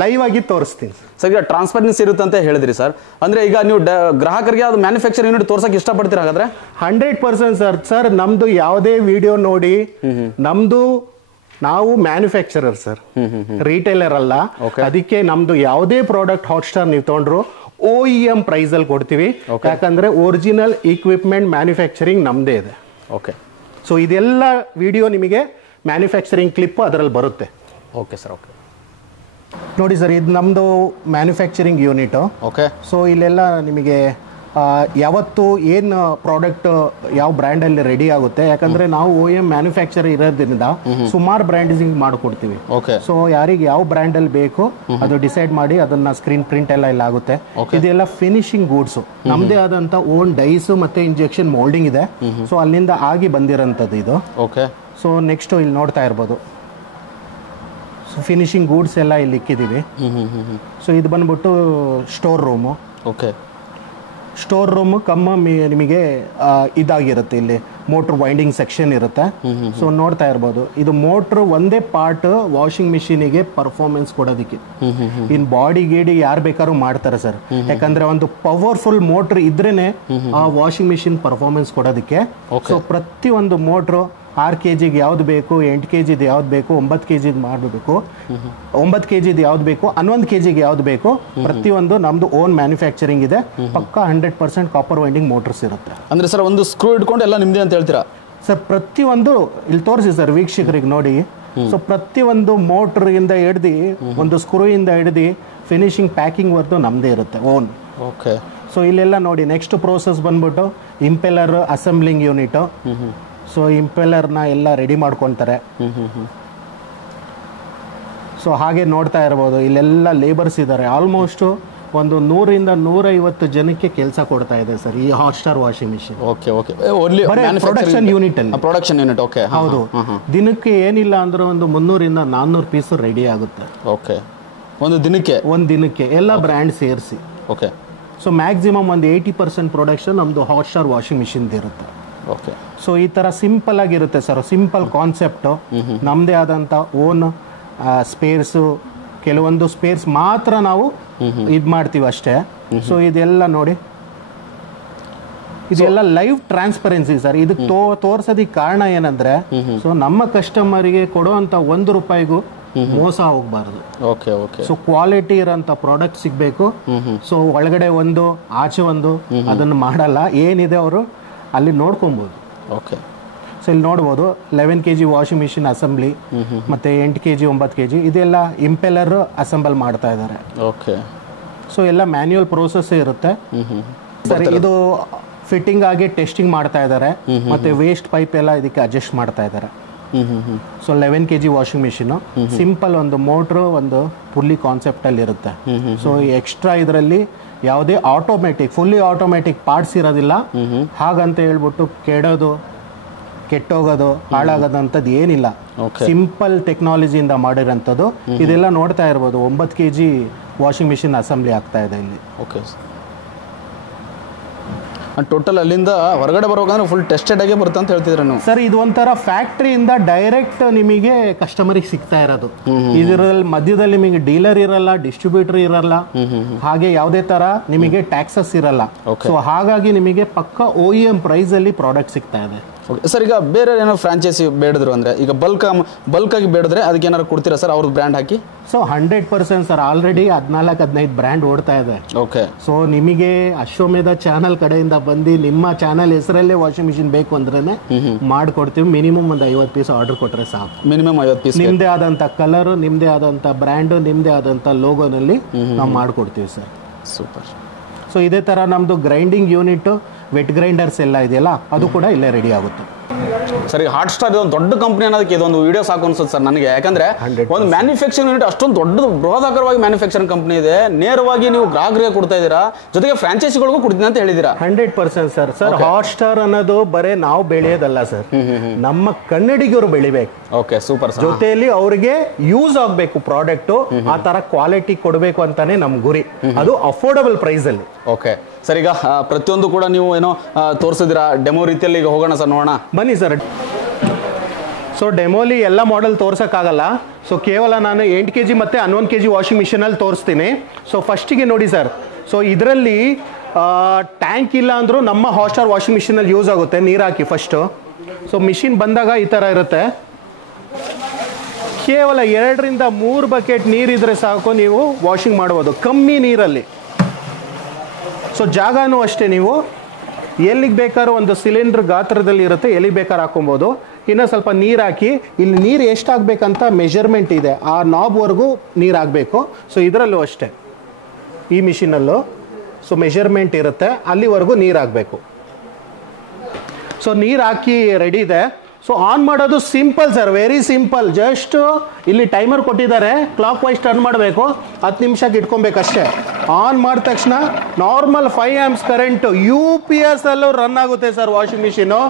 ಲೈವ್ ಆಗಿ ತೋರಿಸ್ತೀನಿ ಸರ್. ಈಗ ಟ್ರಾನ್ಸ್ಪರೆನ್ಸಿ ಇರುತ್ತೆ ಅಂತ ಹೇಳಿದ್ರಿ ಸರ್, ಅಂದ್ರೆ ಈಗ ನೀವು ಗ್ರಾಹಕರಿಗೆ ಅದು ಮ್ಯಾನುಫ್ಯಾಕ್ಚರಿಂಗ್ ಯೂನಿಟ್ ತೋರ್ಸಕ್ಕೆ ಇಷ್ಟಪಡ್ತೀರಾ ಹಾಗಾದ್ರೆ? 100% ಸರ್. ನಮ್ದು ಯಾವುದೇ ವಿಡಿಯೋ ನೋಡಿ, ನಮ್ದು ನಾವು ಮ್ಯಾನುಫ್ಯಾಕ್ಚರರ್ ಸರ್, ರಿಟೇಲರ್ ಅಲ್ಲ. ಅದಕ್ಕೆ ನಮ್ದು ಯಾವುದೇ ಪ್ರಾಡಕ್ಟ್ ಹಾಟ್ ಸ್ಟಾರ್ ನೀವು ತಗೊಂಡ್ರು OEM ಪ್ರೈಸ್ ಅಲ್ಲಿ ಕೊಡ್ತೀವಿ, ಯಾಕಂದ್ರೆ ಒರಿಜಿನಲ್ ಇಕ್ವಿಪ್ಮೆಂಟ್ ಮ್ಯಾನುಫ್ಯಾಕ್ಚರಿಂಗ್ ನಮ್ದೇ ಇದೆ. ಸೊ ಇದೆಲ್ಲ ವಿಡಿಯೋ ನಿಮಗೆ ಮ್ಯಾನುಫ್ಯಾಕ್ಚರಿಂಗ್ ಕ್ಲಿಪ್ ಅದರಲ್ಲಿ ಬರುತ್ತೆ. ನೋಡಿ ಸರ್, ಇದು ನಮ್ದು ಮ್ಯಾನುಫ್ಯಾಕ್ಚರಿಂಗ್ ಯೂನಿಟ್. ಸೊ ಇಲ್ಲೆಲ್ಲ ನಿಮಗೆ ಯಾವತ್ತು ಏನು ಪ್ರಾಡಕ್ಟ್ ಯಾವ ಬ್ರ್ಯಾಂಡಲ್ಲಿ ರೆಡಿ ಆಗುತ್ತೆ, ಯಾಕಂದರೆ ನಾವು OEM ಮ್ಯಾನುಫ್ಯಾಕ್ಚರ್ ಇರೋದ್ರಿಂದ ಸುಮಾರು ಬ್ರ್ಯಾಂಡಿಂಗ್ ಮಾಡಿಕೊಡ್ತೀವಿ. ಸೊ ಯಾರಿಗೆ ಯಾವ ಬ್ರ್ಯಾಂಡಲ್ಲಿ ಬೇಕು ಅದು ಡಿಸೈಡ್ ಮಾಡಿ ಅದನ್ನ ಸ್ಕ್ರೀನ್ ಪ್ರಿಂಟ್ ಎಲ್ಲ ಇಲ್ಲ ಆಗುತ್ತೆ. ಇದೆಲ್ಲ ಫಿನಿಶಿಂಗ್ ಗೂಡ್ಸು, ನಮ್ಮದೇ ಆದಂಥ ಓನ್ ಡೈಸ್ ಮತ್ತು ಇಂಜೆಕ್ಷನ್ ಮೋಲ್ಡಿಂಗ್ ಇದೆ. ಸೊ ಅಲ್ಲಿಂದ ಆಗಿ ಬಂದಿರೋಂಥದ್ದು ಇದು. ಸೊ ನೆಕ್ಸ್ಟ್ ಇಲ್ಲಿ ನೋಡ್ತಾ ಇರ್ಬೋದು, ಫಿನಿಶಿಂಗ್ ಗೂಡ್ಸ್ ಎಲ್ಲ ಇಲ್ಲಿ ಇಕ್ಕಿದ್ದೀವಿ. ಸೊ ಇದು ಬಂದ್ಬಿಟ್ಟು ಸ್ಟೋರ್ ರೂಮು. ಸ್ಟೋರ್ ರೂಮ್ ನಿಮಗೆ ಇದಾಗಿರುತ್ತೆ, ಇಲ್ಲಿ ಮೋಟ್ರ್ ವೈಂಡಿಂಗ್ ಸೆಕ್ಷನ್ ಇರುತ್ತೆ. ಸೊ ನೋಡ್ತಾ ಇರ್ಬೋದು, ಇದು ಮೋಟ್ರ್ ಒಂದೇ ಪಾರ್ಟ್ ವಾಷಿಂಗ್ ಮಿಷಿನಿಗೆ ಪರ್ಫಾರ್ಮೆನ್ಸ್ ಕೊಡೋದಕ್ಕೆ. ಇನ್ ಬಾಡಿ ಗೀಡಿ ಯಾರು ಬೇಕಾದ್ರೂ ಮಾಡ್ತಾರೆ ಸರ್, ಯಾಕಂದ್ರೆ ಒಂದು ಪವರ್ಫುಲ್ ಮೋಟ್ರ್ ಇದ್ರೇನೆ ಆ ವಾಷಿಂಗ್ ಮಿಷಿನ್ ಪರ್ಫಾರ್ಮೆನ್ಸ್ ಕೊಡೋದಕ್ಕೆ. ಸೊ ಪ್ರತಿಯೊಂದು ಮೋಟ್ರು 6 kg ಯಾವ್ದು ಬೇಕು, 8 kg ಯಾವ್ದು ಬೇಕು, 9 kg ಮಾಡಬೇಕು, 9 kg ಯಾವ್ದು ಬೇಕು, 11 kg ಯಾವ್ದು ಬೇಕು, ಪ್ರತಿಯೊಂದು ನಮ್ದು ಓನ್ ಮ್ಯಾನುಫ್ಯಾಕ್ಚರಿಂಗ್ ಇದೆ. ಪಕ್ಕ 100% ಕಾಪರ್ ವೈಂಡಿಂಗ್ ಮೋಟರ್ಸ್ ಇರುತ್ತೆ. ಅಂದ್ರೆ ಸರ್ ಒಂದು ಸ್ಕ್ರೂ ಇಟ್ಕೊಂಡು ಎಲ್ಲ ನಿಮ್ದೇ ಅಂತ ಹೇಳ್ತೀರಾ ಸರ್? ಪ್ರತಿಯೊಂದು ಇಲ್ಲಿ ತೋರಿಸಿ ಸರ್ ವೀಕ್ಷಕರಿಗೆ ನೋಡಿ. ಸೊ ಪ್ರತಿಯೊಂದು ಮೋಟರ್ ಇಂದ ಹಿಡ್ದು ಒಂದು ಸ್ಕ್ರೂ ಇಂದ ಹಿಡ್ದು ಫಿನಿಶಿಂಗ್ ಪ್ಯಾಕಿಂಗ್ ವರ್ದು ನಮ್ದೇ ಇರುತ್ತೆ ಓನ್. ಸೊ ಇಲ್ಲೆಲ್ಲ ನೋಡಿ, ನೆಕ್ಸ್ಟ್ ಪ್ರೋಸೆಸ್ ಬಂದ್ಬಿಟ್ಟು ಇಂಪೆಲ್ಲರ್ ಅಸೆಂಬ್ಲಿಂಗ್ ಯೂನಿಟ್. ಸೊ ಇಂಪೆಲ್ಲರ್ನ ಎಲ್ಲ ರೆಡಿ ಮಾಡ್ಕೊತಾರೆ. ಸೊ ಹಾಗೆ ನೋಡ್ತಾ ಇರ್ಬೋದು, ಇಲ್ಲೆಲ್ಲ ಲೇಬರ್ಸ್ ಇದ್ದಾರೆ. ಆಲ್ಮೋಸ್ಟ್ ಒಂದು 100 to 150 ಜನಕ್ಕೆ ಕೆಲಸ ಕೊಡ್ತಾ ಇದೆ ಸರ್ ಈ Hotstar washing machine. Production unit ಅಲ್ಲಿ. ಪ್ರೊಡಕ್ಷನ್ ಯೂನಿಟ್ ಹೌದು. ದಿನಕ್ಕೆ ಏನಿಲ್ಲ ಅಂದ್ರೆ ಒಂದು 300 to 400 ಪೀಸ್ ರೆಡಿ ಆಗುತ್ತೆ ಒಂದು ದಿನಕ್ಕೆ ಎಲ್ಲ ಬ್ರ್ಯಾಂಡ್ ಸೇರಿಸಿ. ಸೊ ಮ್ಯಾಕ್ಸಿಮಮ್ ಒಂದು 80% ಪ್ರೊಡಕ್ಷನ್ ನಮ್ದು ಹಾಟ್ಸ್ಟಾರ್ ವಾಷಿಂಗ್ ಮಿಷಿನ್ ಇರುತ್ತೆ. ಸೊ ಈ ತರ ಸಿಂಪಲ್ ಆಗಿರುತ್ತೆ ಸರ್, ಸಿಂಪಲ್ ಕಾನ್ಸೆಪ್ಟ್. ನಮ್ದೇ ಆದಂತ ಓನ್ ಸ್ಪೇರ್ಸು, ಕೆಲವೊಂದು ಸ್ಪೇರ್ಸ್ ಮಾತ್ರ ನಾವು ಇದು ಮಾಡ್ತೀವಿ ಅಷ್ಟೇ. ಸೊ ಇದೆಲ್ಲ ನೋಡಿ, ಇದೆಲ್ಲ ಲೈವ್ ಟ್ರಾನ್ಸ್ಪರೆನ್ಸಿ ಸರ್. ಇದಕ್ಕೆ ತೋರ್ಸೋದಕ್ಕೆ ಕಾರಣ ಏನಂದ್ರೆ, ಸೊ ನಮ್ಮ ಕಸ್ಟಮರ್ಗೆ ಕೊಡುವಂತ ₹1 ಮೋಸ ಹೋಗ್ಬಾರ್ದು. ಸೊ ಕ್ವಾಲಿಟಿ ಇರೋಂಥ ಪ್ರಾಡಕ್ಟ್ ಸಿಗ್ಬೇಕು. ಸೊ ಒಳಗಡೆ ಒಂದು ಆಚೆ ಒಂದು ಅದನ್ನು ಮಾಡಲ್ಲ, ಏನಿದೆ ಅವರು ಅಲ್ಲಿ ನೋಡ್ಕೊಬೋದು. ಸೊ ಇಲ್ಲಿ ನೋಡ್ಬೋದು 11 kg ವಾಷಿಂಗ್ ಮಿಷಿನ್ ಅಸೆಂಬ್ಲಿ, ಮತ್ತೆ 8 kg 9 kg ಇದೆಲ್ಲ ಇಂಪೆಲ್ಲರ್ ಅಸೆಂಬಲ್ ಮಾಡ್ತಾ ಇದ್ದಾರೆ. ಸೊ ಎಲ್ಲ ಮ್ಯಾನ್ಯುಯಲ್ ಪ್ರೋಸೆಸ್ ಇರುತ್ತೆ ಸರ್. ಇದು ಫಿಟ್ಟಿಂಗ್ ಆಗಿ ಟೆಸ್ಟಿಂಗ್ ಮಾಡ್ತಾ ಇದ್ದಾರೆ, ಮತ್ತೆ ವೇಸ್ಟ್ ಪೈಪ್ ಎಲ್ಲ ಇದಕ್ಕೆ ಅಡ್ಜಸ್ಟ್ ಮಾಡ್ತಾ ಇದ್ದಾರೆ. So 11 kg washing machine simple, ಒಂದು ಮೋಟ್ರು ಒಂದು ಫುಲ್ಲಿ ಕಾನ್ಸೆಪ್ಟ್ ಅಲ್ಲಿ ಇರುತ್ತೆ. ಸೊ ಎಕ್ಸ್ಟ್ರಾ ಇದರಲ್ಲಿ ಯಾವುದೇ ಆಟೋಮೆಟಿಕ್ ಫುಲ್ಲಿ ಆಟೋಮೆಟಿಕ್ ಪಾರ್ಟ್ಸ್ ಇರೋದಿಲ್ಲ. ಹಾಗಂತ ಹೇಳ್ಬಿಟ್ಟು ಕೆಟ್ಟೋಗೋದು ಹಾಳಾಗೋದಂಥದ್ದು ಏನಿಲ್ಲ. ಸಿಂಪಲ್ ಟೆಕ್ನಾಲಜಿಯಿಂದ ಮಾಡಿರೋಂಥದ್ದು. ಇದೆಲ್ಲ ನೋಡ್ತಾ ಇರ್ಬೋದು, 9 kg ವಾಷಿಂಗ್ ಮಿಷಿನ್ ಅಸೆಂಬ್ಲಿ ಆಗ್ತಾ ಇದೆ ಇಲ್ಲಿ. ಟೋಟಲ್ ಅಲ್ಲಿಂದ ಹೊರಗಡೆ ಬರ್ಬೇಕಂದ್ರೆ ಫುಲ್ ಟೆಸ್ಟೆಡ್ ಆಗಿ ಬರುತ್ತೆ ಅಂತ ಹೇಳ್ತಿದ್ರೆ ನೀವು ಸರ್. ಇದು ಒಂಥರ ಫ್ಯಾಕ್ಟ್ರಿಯಿಂದ ಡೈರೆಕ್ಟ್ ನಿಮಗೆ ಕಸ್ಟಮರಿಗೆ ಸಿಗ್ತಾ ಇರೋದು. ಇದರಲ್ಲಿ ಮಧ್ಯದಲ್ಲಿ ನಿಮಗೆ ಡೀಲರ್ ಇರಲ್ಲ, ಡಿಸ್ಟ್ರಿಬ್ಯೂಟರ್ ಇರಲ್ಲ, ಹಾಗೆ ಯಾವುದೇ ತರ ನಿಮಗೆ ಟ್ಯಾಕ್ಸಸ್ ಇರಲ್ಲ. ಸೊ ಹಾಗಾಗಿ ನಿಮಗೆ ಪಕ್ಕ OEM ಪ್ರೈಸ್ ಅಲ್ಲಿ ಪ್ರಾಡಕ್ಟ್ ಸಿಗ್ತಾ ಇದೆ. ಸರ್ ಈಗ ಬೇರೆ ಏನೋ ಫ್ರಾಂಚೈಸಿ ಬೇಡಿದ್ರು ಅಂದ್ರೆ, ಈಗ ಬಲ್ಕ್ ಆಗಿ ಬೇಡಿದ್ರೆ ಅದಕ್ಕೆ ಏನಾದ್ರು ಕೊಡ್ತೀರಾ ಸರ್ ಅವ್ರ ಬ್ರ್ಯಾಂಡ್ ಹಾಕಿ? So 100% sir. ಆಲ್ರೆಡಿ 14-15 ಬ್ರ್ಯಾಂಡ್ ಓಡ್ತಾ ಇದೆ. ಸೊ ನಿಮಗೆ ಅಶ್ವಮೇಧ ಚಾನಲ್ ಕಡೆಯಿಂದ ಬಂದು ನಿಮ್ಮ ಚಾನಲ್ ಹೆಸರಲ್ಲೇ ವಾಷಿಂಗ್ ಮಿಷಿನ್ ಬೇಕು ಅಂದ್ರೆ ಮಾಡ್ಕೊಡ್ತೀವಿ. ಮಿನಿಮಮ್ ಒಂದು 50 ಪೀಸ್ ಆರ್ಡರ್ ಕೊಟ್ರೆ ಸಾಕು. Minimum 50 piece. ನಿಮ್ದೇ ಆದಂತ ಕಲರ್, ನಿಮ್ದೇ ಆದಂತ ಬ್ರ್ಯಾಂಡ್, ನಿಮ್ದೇ ಆದಂತ ಲೋಗೋನಲ್ಲಿ ನಾವು ಮಾಡ್ಕೊಡ್ತೀವಿ ಸರ್. ಸೂಪರ್. ಸೊ ಇದೇ ತರ ನಮ್ದು ಗ್ರೈಂಡಿಂಗ್ ಯೂನಿಟ್, ವೆಟ್ ಗ್ರೈಂಡರ್ಸ್ ಎಲ್ಲ ಇದೆಯಲ್ಲ, ಅದು ಕೂಡ ಇಲ್ಲೇ ರೆಡಿ ಆಗುತ್ತೆ. ಸರಿ, ಹಾಟ್ ಸ್ಟಾರ್ ಇದೊಂದು ದೊಡ್ಡ ಕಂಪನಿ ಅನ್ನೋದಕ್ಕೆ ಇದೊಂದು ವಿಡಿಯೋ ಸಾಕು ಅನ್ಸುತ್ತೆ ಸರ್ ನನಗೆ. ಯಾಕಂದ್ರೆ ಒಂದು ಮ್ಯಾನುಫ್ಯಾಕ್ಚರಿಂಗ್ ಯೂನಿಟ್ ಅಷ್ಟೊಂದು ದೊಡ್ಡ ಬೃಹದಾಕಾರವಾಗಿ ಮ್ಯಾನುಫ್ಯಾಕ್ಚರಿಂಗ್ ಕಂಪನಿ ಇದೆ. ನೇರವಾಗಿ ನೀವು ಗ್ರಾಹಕರಿಗೆ ಕೊಡ್ತಾ ಇದ್ದೀರಾ, ಜೊತೆಗೆ ಫ್ರಾಂಚೈಸಿಗಳಿಗೂ ಕೊಡ್ತೀನಿ ಅಂತ ಹೇಳಿದಿರಾ. 100% ಸರ್. ಸರ್ ಹಾಟ್ ಸ್ಟಾರ್ ಅನ್ನೋದು ಬರೇ ನಾವು ಬೆಳೆಯೋದಲ್ಲ ಸರ್, ನಮ್ಮ ಕನ್ನಡಿಗರು ಬೆಳಿಬೇಕು. ಸೂಪರ್. ಜೊತೆಯಲ್ಲಿ ಅವ್ರಿಗೆ ಯೂಸ್ ಆಗ್ಬೇಕು ಪ್ರಾಡಕ್ಟ್, ಆ ತರ ಕ್ವಾಲಿಟಿ ಕೊಡಬೇಕು ಅಂತಾನೆ ನಮ್ ಗುರಿ. ಅದು ಅಫೋರ್ಡಬಲ್ ಪ್ರೈಸ್ ಅಲ್ಲಿ. ಸರ್ ಈಗ ಪ್ರತಿಯೊಂದು ಕೂಡ ನೀವು ಏನೋ ತೋರಿಸಿದಿರಾ, ಡೆಮೋ ರೀತಿಯಲ್ಲಿ ಈಗ ಹೋಗೋಣ ಸರ್, ನೋಡೋಣ ಬನ್ನಿ ಸರ್. ಸೊ ಡೆಮೋಲಿ ಎಲ್ಲ ಮಾಡೆಲ್ ತೋರ್ಸೋಕ್ಕಾಗಲ್ಲ. ಸೊ ಕೇವಲ ನಾನು 8 kg ಮತ್ತು 11 kg ವಾಷಿಂಗ್ ಮಿಷಿನಲ್ಲಿ ತೋರಿಸ್ತೀನಿ. ಸೊ ಫಸ್ಟಿಗೆ ನೋಡಿ ಸರ್, ಸೊ ಇದರಲ್ಲಿ ಟ್ಯಾಂಕ್ ಇಲ್ಲ ಅಂದರೂ ನಮ್ಮ ಹಾಟ್ಸ್ಟಾರ್ ವಾಷಿಂಗ್ ಮಿಷಿನಲ್ಲಿ ಯೂಸ್ ಆಗುತ್ತೆ. ನೀರು ಹಾಕಿ ಫಸ್ಟು. ಸೊ ಮಿಷಿನ್ ಬಂದಾಗ ಈ ಥರ ಇರುತ್ತೆ. ಕೇವಲ 2 ರಿಂದ 3 ಬಕೆಟ್ ನೀರಿದ್ರೆ ಸಾಕು, ನೀವು ವಾಷಿಂಗ್ ಮಾಡ್ಬೋದು ಕಮ್ಮಿ ನೀರಲ್ಲಿ. ಸೊ ಜಾಗನೂ ಅಷ್ಟೇ, ನೀವು ಎಲ್ಲಿಗೆ ಬೇಕಾದ್ರೂ ಒಂದು ಸಿಲಿಂಡರ್ ಗಾತ್ರದಲ್ಲಿ ಇರುತ್ತೆ, ಎಲ್ಲಿಗೆ ಬೇಕಾದ್ರೂ ಹಾಕೊಬೋದು. ಇನ್ನು ಸ್ವಲ್ಪ ನೀರು ಹಾಕಿ, ಇಲ್ಲಿ ನೀರು ಎಷ್ಟಾಗಬೇಕಂತ ಮೆಜರ್ಮೆಂಟ್ ಇದೆ, ಆ ನಾಬ್ವರೆಗೂ ನೀರು ಆಗಬೇಕು. ಸೊ ಇದರಲ್ಲೂ ಅಷ್ಟೇ, ಈ ಮಿಷಿನಲ್ಲೂ ಸೊ ಮೆಷರ್ಮೆಂಟ್ ಇರುತ್ತೆ, ಅಲ್ಲಿವರೆಗೂ ನೀರು ಹಾಕಬೇಕು. ಸೊ ನೀರು ಹಾಕಿ ರೆಡಿ ಇದೆ. ಸೊ ಆನ್ ಮಾಡೋದು simple sir, very simple. Just ಇಲ್ಲಿ ಟೈಮರ್ ಕೊಟ್ಟಿದ್ದಾರೆ, ಕ್ಲಾಕ್ ವೈಸ್ ಟರ್ನ್ ಮಾಡಬೇಕು, 10 ನಿಮಿಷಕ್ಕೆ ಇಟ್ಕೊಬೇಕಷ್ಟೇ. ಆನ್ ಮಾಡಿದ ತಕ್ಷಣ ನಾರ್ಮಲ್ 5 amps ಕರೆಂಟು UPS ಅಲ್ಲೂ ರನ್ ಆಗುತ್ತೆ ಸರ್ ವಾಷಿಂಗ್ ಮಿಷಿನು.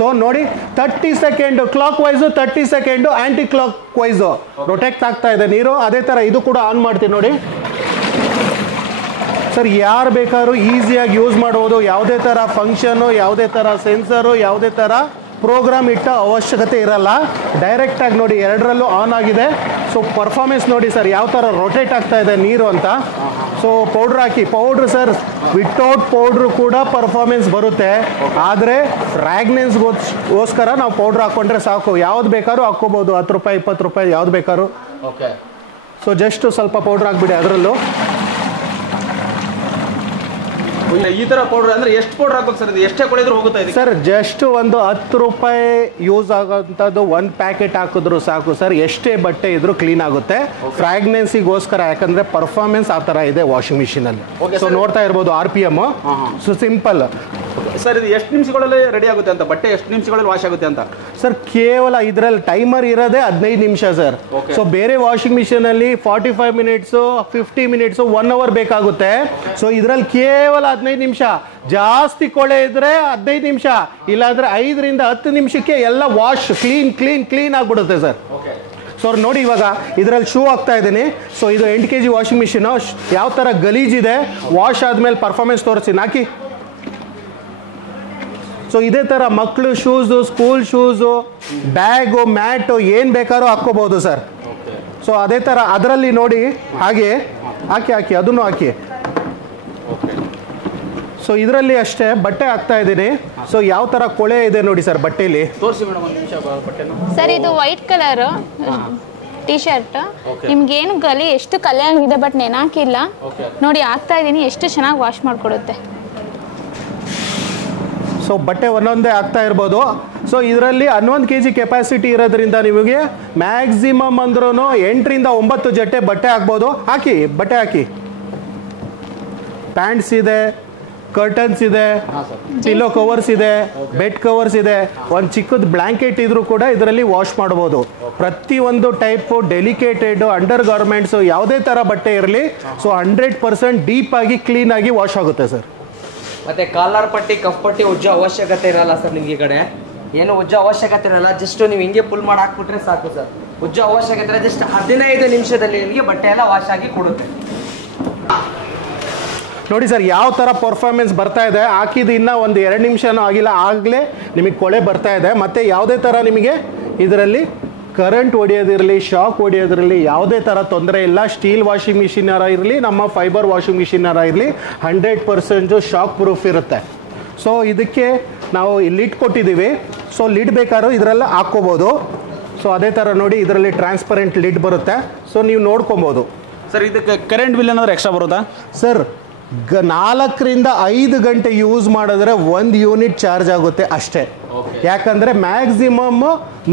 ಸೊ ನೋಡಿ 30 second clockwise, 30 second anticlockwise rotate ಆಗ್ತಾ ಇದೆ ನೀರು. ಅದೇ ಥರ ಇದು ಕೂಡ ಆನ್ ಮಾಡ್ತೀನಿ ನೋಡಿ ಸರ್. ಯಾರು ಬೇಕಾದ್ರೂ ಈಸಿಯಾಗಿ ಯೂಸ್ ಮಾಡ್ಬೋದು. ಯಾವುದೇ ಥರ ಫಂಕ್ಷನು, ಯಾವುದೇ ಥರ ಸೆನ್ಸರು, ಯಾವುದೇ ಥರ ಪ್ರೋಗ್ರಾಮ್ ಇಟ್ಟ ಅವಶ್ಯಕತೆ ಇರಲ್ಲ. ಡೈರೆಕ್ಟಾಗಿ ನೋಡಿ ಎರಡರಲ್ಲೂ ಆನ್ ಆಗಿದೆ. ಸೊ ಪರ್ಫಾರ್ಮೆನ್ಸ್ ನೋಡಿ ಸರ್ ಯಾವ ಥರ ರೊಟೇಟ್ ಆಗ್ತಾ ಇದೆ ನೀರು ಅಂತ. ಸೊ ಪೌಡ್ರ್ ಹಾಕಿ, ಪೌಡ್ರ್ ಸರ್ ವಿತೌಟ್ ಪೌಡ್ರು ಕೂಡ ಪರ್ಫಾರ್ಮೆನ್ಸ್ ಬರುತ್ತೆ. ಆದರೆ ಫ್ರಾಗ್ನೆನ್ಸ್ಗೋಸ್ಕರ ನಾವು ಪೌಡ್ರ್ ಹಾಕ್ಕೊಂಡ್ರೆ ಸಾಕು. ಯಾವ್ದು ಬೇಕಾದ್ರೂ ಹಾಕ್ಕೋಬೋದು, 10 ರೂಪಾಯಿ 20 ರೂಪಾಯಿ ಯಾವ್ದು ಬೇಕಾದ್ರೂ. ಓಕೆ. ಸೊ ಜಸ್ಟ್ ಸ್ವಲ್ಪ ಪೌಡ್ರ್ ಹಾಕ್ಬಿಡಿ ಅದರಲ್ಲೂ. ಈ ತರ ಪೌಡರ್ ಅಂದ್ರೆ ಎಷ್ಟು ಪೌಡರ್ ಹಾಕ್ಬೇಕು ಸರ್? ಇದು ಎಷ್ಟೇ ಕೊಡಿದ್ರು ಹೋಗುತ್ತೆ ಸರ್? ಜಸ್ಟ್ ಒಂದು 10 ರೂಪಾಯಿ ಯೂಸ್ ಆಗೋಂಥದ್ದು 1 ಪ್ಯಾಕೆಟ್ ಹಾಕಿದ್ರು ಸಾಕು ಸರ್. ಎಷ್ಟೇ ಬಟ್ಟೆ ಇದ್ರೂ ಕ್ಲೀನ್ ಆಗುತ್ತೆ. ಫ್ರಾಗ್ನೆನ್ಸಿಗೋಸ್ಕರ, ಯಾಕಂದ್ರೆ ಪರ್ಫಾರ್ಮೆನ್ಸ್ ಆ ಥರ ಇದೆ ವಾಷಿಂಗ್ ಮಿಷಿನ್ ಅಲ್ಲಿ. ಸೊ ನೋಡ್ತಾ ಇರ್ಬೋದು RPM. So simple sir. ಇದು ಎಷ್ಟು ನಿಮಿಷಗಳಲ್ಲಿ ರೆಡಿ ಆಗುತ್ತೆ ಅಂತ, ಬಟ್ಟೆ ಎಷ್ಟು ನಿಮಿಷಗಳಲ್ಲಿ ವಾಶ್ ಆಗುತ್ತೆ ಅಂತ? ಸರ್ ಕೇವಲ ಇದರಲ್ಲಿ ಟೈಮರ್ ಇರೋದೇ 15 ನಿಮಿಷ ಸರ್. ಸೊ ಬೇರೆ ವಾಷಿಂಗ್ ಮಿಷಿನ್ ಅಲ್ಲಿ 45 ಮಿನಿಟ್ಸು, 50 ಮಿನಿಟ್ಸು, 1 ಅವರ್ ಬೇಕಾಗುತ್ತೆ. ಸೊ ಇದರಲ್ಲಿ ಕೇವಲ 15 ನಿಮಿಷ. ಜಾಸ್ತಿ ಕೊಳೆ ಇದ್ರೆ 15 ನಿಮಿಷ, ಇಲ್ಲಾಂದ್ರೆ 5 ರಿಂದ 10 ನಿಮಿಷಕ್ಕೆ ಎಲ್ಲ ವಾಶ್ ಕ್ಲೀನ್ ಆಗ್ಬಿಡುತ್ತೆ ಸರ್. ಸೊ ನೋಡಿ ಇವಾಗ ಇದರಲ್ಲಿ ಶೂ ಹಾಕ್ತಾ ಇದ್ದೀನಿ. ಸೊ ಇದು 8 kg ವಾಷಿಂಗ್ ಮಿಷಿನ್. ಯಾವ ತರ ಗಲೀಜಿದೆ, ವಾಶ್ ಆದ್ಮೇಲೆ ಪರ್ಫಾರ್ಮೆನ್ಸ್ ತೋರಿಸ್ತೀನಿ, ಹಾಕಿ. ಸೊ ಇದೇ ಥರ ಮಕ್ಕಳು shoes, school shoes, bag, mat ಏನು ಬೇಕಾದ್ರೂ ಹಾಕ್ಕೋಬೋದು ಸರ್. ಸೊ ಅದೇ ಥರ ಅದರಲ್ಲಿ ನೋಡಿ ಹಾಗೆ ಹಾಕಿ ಅದನ್ನು ಹಾಕಿ. ಸೊ ಇದರಲ್ಲಿ ಅಷ್ಟೇ ಬಟ್ಟೆ ಹಾಕ್ತಾ ಇದ್ದೀನಿ. ಸೊ ಯಾವ ಥರ ಕೊಳೆ ಇದೆ ನೋಡಿ ಸರ್ ಬಟ್ಟೆಲಿ. ತೋರಿಸಿ ಮೇಡಮ್ ಒಂದು ನಿಮಿಷ ಬಟ್ಟೆನ. ಸರ್ ಇದು ವೈಟ್ ಕಲರ್ ಟಿ ಶರ್ಟ್. ನಿಮ್ಗೇನು ಎಷ್ಟು ಕಲೆ ಆಗಿದೆ ಬಟ್ ನೆನಾಕಿಲ್ಲ ನೋಡಿ. ಹಾಕ್ತಾ ಇದ್ದೀನಿ, ಎಷ್ಟು ಚೆನ್ನಾಗಿ ವಾಶ್ ಮಾಡಿಕೊಡುತ್ತೆ. ಸೊ ಬಟ್ಟೆ ಒಂದೊಂದೇ ಆಗ್ತಾ ಇರ್ಬೋದು. ಸೊ ಇದರಲ್ಲಿ 11 kg ಕೆಪಾಸಿಟಿ ಇರೋದ್ರಿಂದ ನಿಮಗೆ ಮ್ಯಾಕ್ಸಿಮಮ್ ಅಂದ್ರೂ 8 ರಿಂದ 9 ಜೊತೆ ಬಟ್ಟೆ ಹಾಕ್ಬೋದು. ಹಾಕಿ, ಬಟ್ಟೆ ಹಾಕಿ. ಪ್ಯಾಂಟ್ಸ್ ಇದೆ, ಕರ್ಟನ್ಸ್ ಇದೆ, ಪಿಲ್ಲೋ ಕವರ್ಸ್ ಇದೆ, ಬೆಡ್ ಕವರ್ಸ್ ಇದೆ. ಒಂದು ಚಿಕ್ಕದ ಬ್ಲಾಂಕೆಟ್ ಇದ್ರೂ ಕೂಡ ಇದರಲ್ಲಿ ವಾಶ್ ಮಾಡ್ಬೋದು. ಪ್ರತಿಯೊಂದು ಟೈಪು ಡೆಲಿಕೇಟೆಡ್ ಅಂಡರ್ ಗಾರ್ಮೆಂಟ್ಸು ಯಾವುದೇ ಥರ ಬಟ್ಟೆ ಇರಲಿ, ಸೊ 100% ಡೀಪ್ ಆಗಿ ಕ್ಲೀನ್ ಆಗಿ ವಾಶ್ ಆಗುತ್ತೆ ಸರ್. ಮತ್ತೆ ಕಾಲರ್ ಪಟ್ಟಿ, ಕಫ್ ಪಟ್ಟಿ ಉಜ್ಜೋ ಅವಶ್ಯಕತೆ ಇರಲ್ಲ ಸರ್. ನಿಮ್ಗೆ ಈ ಕಡೆ ಏನು ಉಜ್ಜೋ ಅವಶ್ಯಕತೆ ಇರಲ್ಲ. ಜಸ್ಟ್ ನೀವು ಹಿಂಗೆ ಫುಲ್ ಮಾಡಿ ಹಾಕ್ಬಿಟ್ರೆ ಸಾಕು ಸರ್. ಉಜ್ಜೋ ಅವಶ್ಯಕತೆ ಇರಲ್ಲ. ಜಸ್ಟ್ 15 ನಿಮಿಷದಲ್ಲಿ ನಿಮಗೆ ಬಟ್ಟೆ ಎಲ್ಲ ವಾಶ್ ಆಗಿ ಕೊಡುತ್ತೆ. ನೋಡಿ ಸರ್ ಯಾವ ಥರ ಪರ್ಫಾರ್ಮೆನ್ಸ್ ಬರ್ತಾ ಇದೆ. ಹಾಕಿದ್ದು ಇನ್ನೂ ಒಂದು 2 ನಿಮಿಷನೂ ಆಗಿಲ್ಲ, ಆಗಲೇ ನಿಮಗೆ ಕೊಳೆ ಬರ್ತಾ ಇದೆ. ಮತ್ತು ಯಾವುದೇ ಥರ ನಿಮಗೆ ಇದರಲ್ಲಿ ಕರೆಂಟ್ ಹೊಡೆಯೋದಿರಲಿ, ಶಾಕ್ ಹೊಡೆಯೋದಿರಲಿ ಯಾವುದೇ ಥರ ತೊಂದರೆ ಇಲ್ಲ. ಸ್ಟೀಲ್ ವಾಷಿಂಗ್ ಮಿಷಿನಾರ ಇರಲಿ, ನಮ್ಮ ಫೈಬರ್ ವಾಷಿಂಗ್ ಮಿಷಿನಾರ ಇರಲಿ, 100% ಶಾಕ್ ಪ್ರೂಫ್ ಇರುತ್ತೆ. ಸೊ ಇದಕ್ಕೆ ನಾವು ಲಿಡ್ ಕೊಟ್ಟಿದ್ದೀವಿ. ಸೊ ಲಿಡ್ ಬೇಕಾದ್ರೂ ಇದರಲ್ಲಿ ಹಾಕ್ಕೋಬೋದು. ಸೊ ಅದೇ ಥರ ನೋಡಿ ಇದರಲ್ಲಿ ಟ್ರಾನ್ಸ್ಪರೆಂಟ್ ಲಿಡ್ ಬರುತ್ತೆ. ಸೊ ನೀವು ನೋಡ್ಕೊಬೋದು ಸರ್. ಇದಕ್ಕೆ ಕರೆಂಟ್ ಬಿಲ್ ಏನಾದರೂ ಎಕ್ಸ್ಟ್ರಾ ಬರುತ್ತಾ ಸರ್? 4 ರಿಂದ 5 ಗಂಟೆ ಯೂಸ್ ಮಾಡಿದ್ರೆ 1 ಯೂನಿಟ್ ಚಾರ್ಜ್ ಆಗುತ್ತೆ ಅಷ್ಟೇ. ಯಾಕಂದರೆ ಮ್ಯಾಕ್ಸಿಮಮ್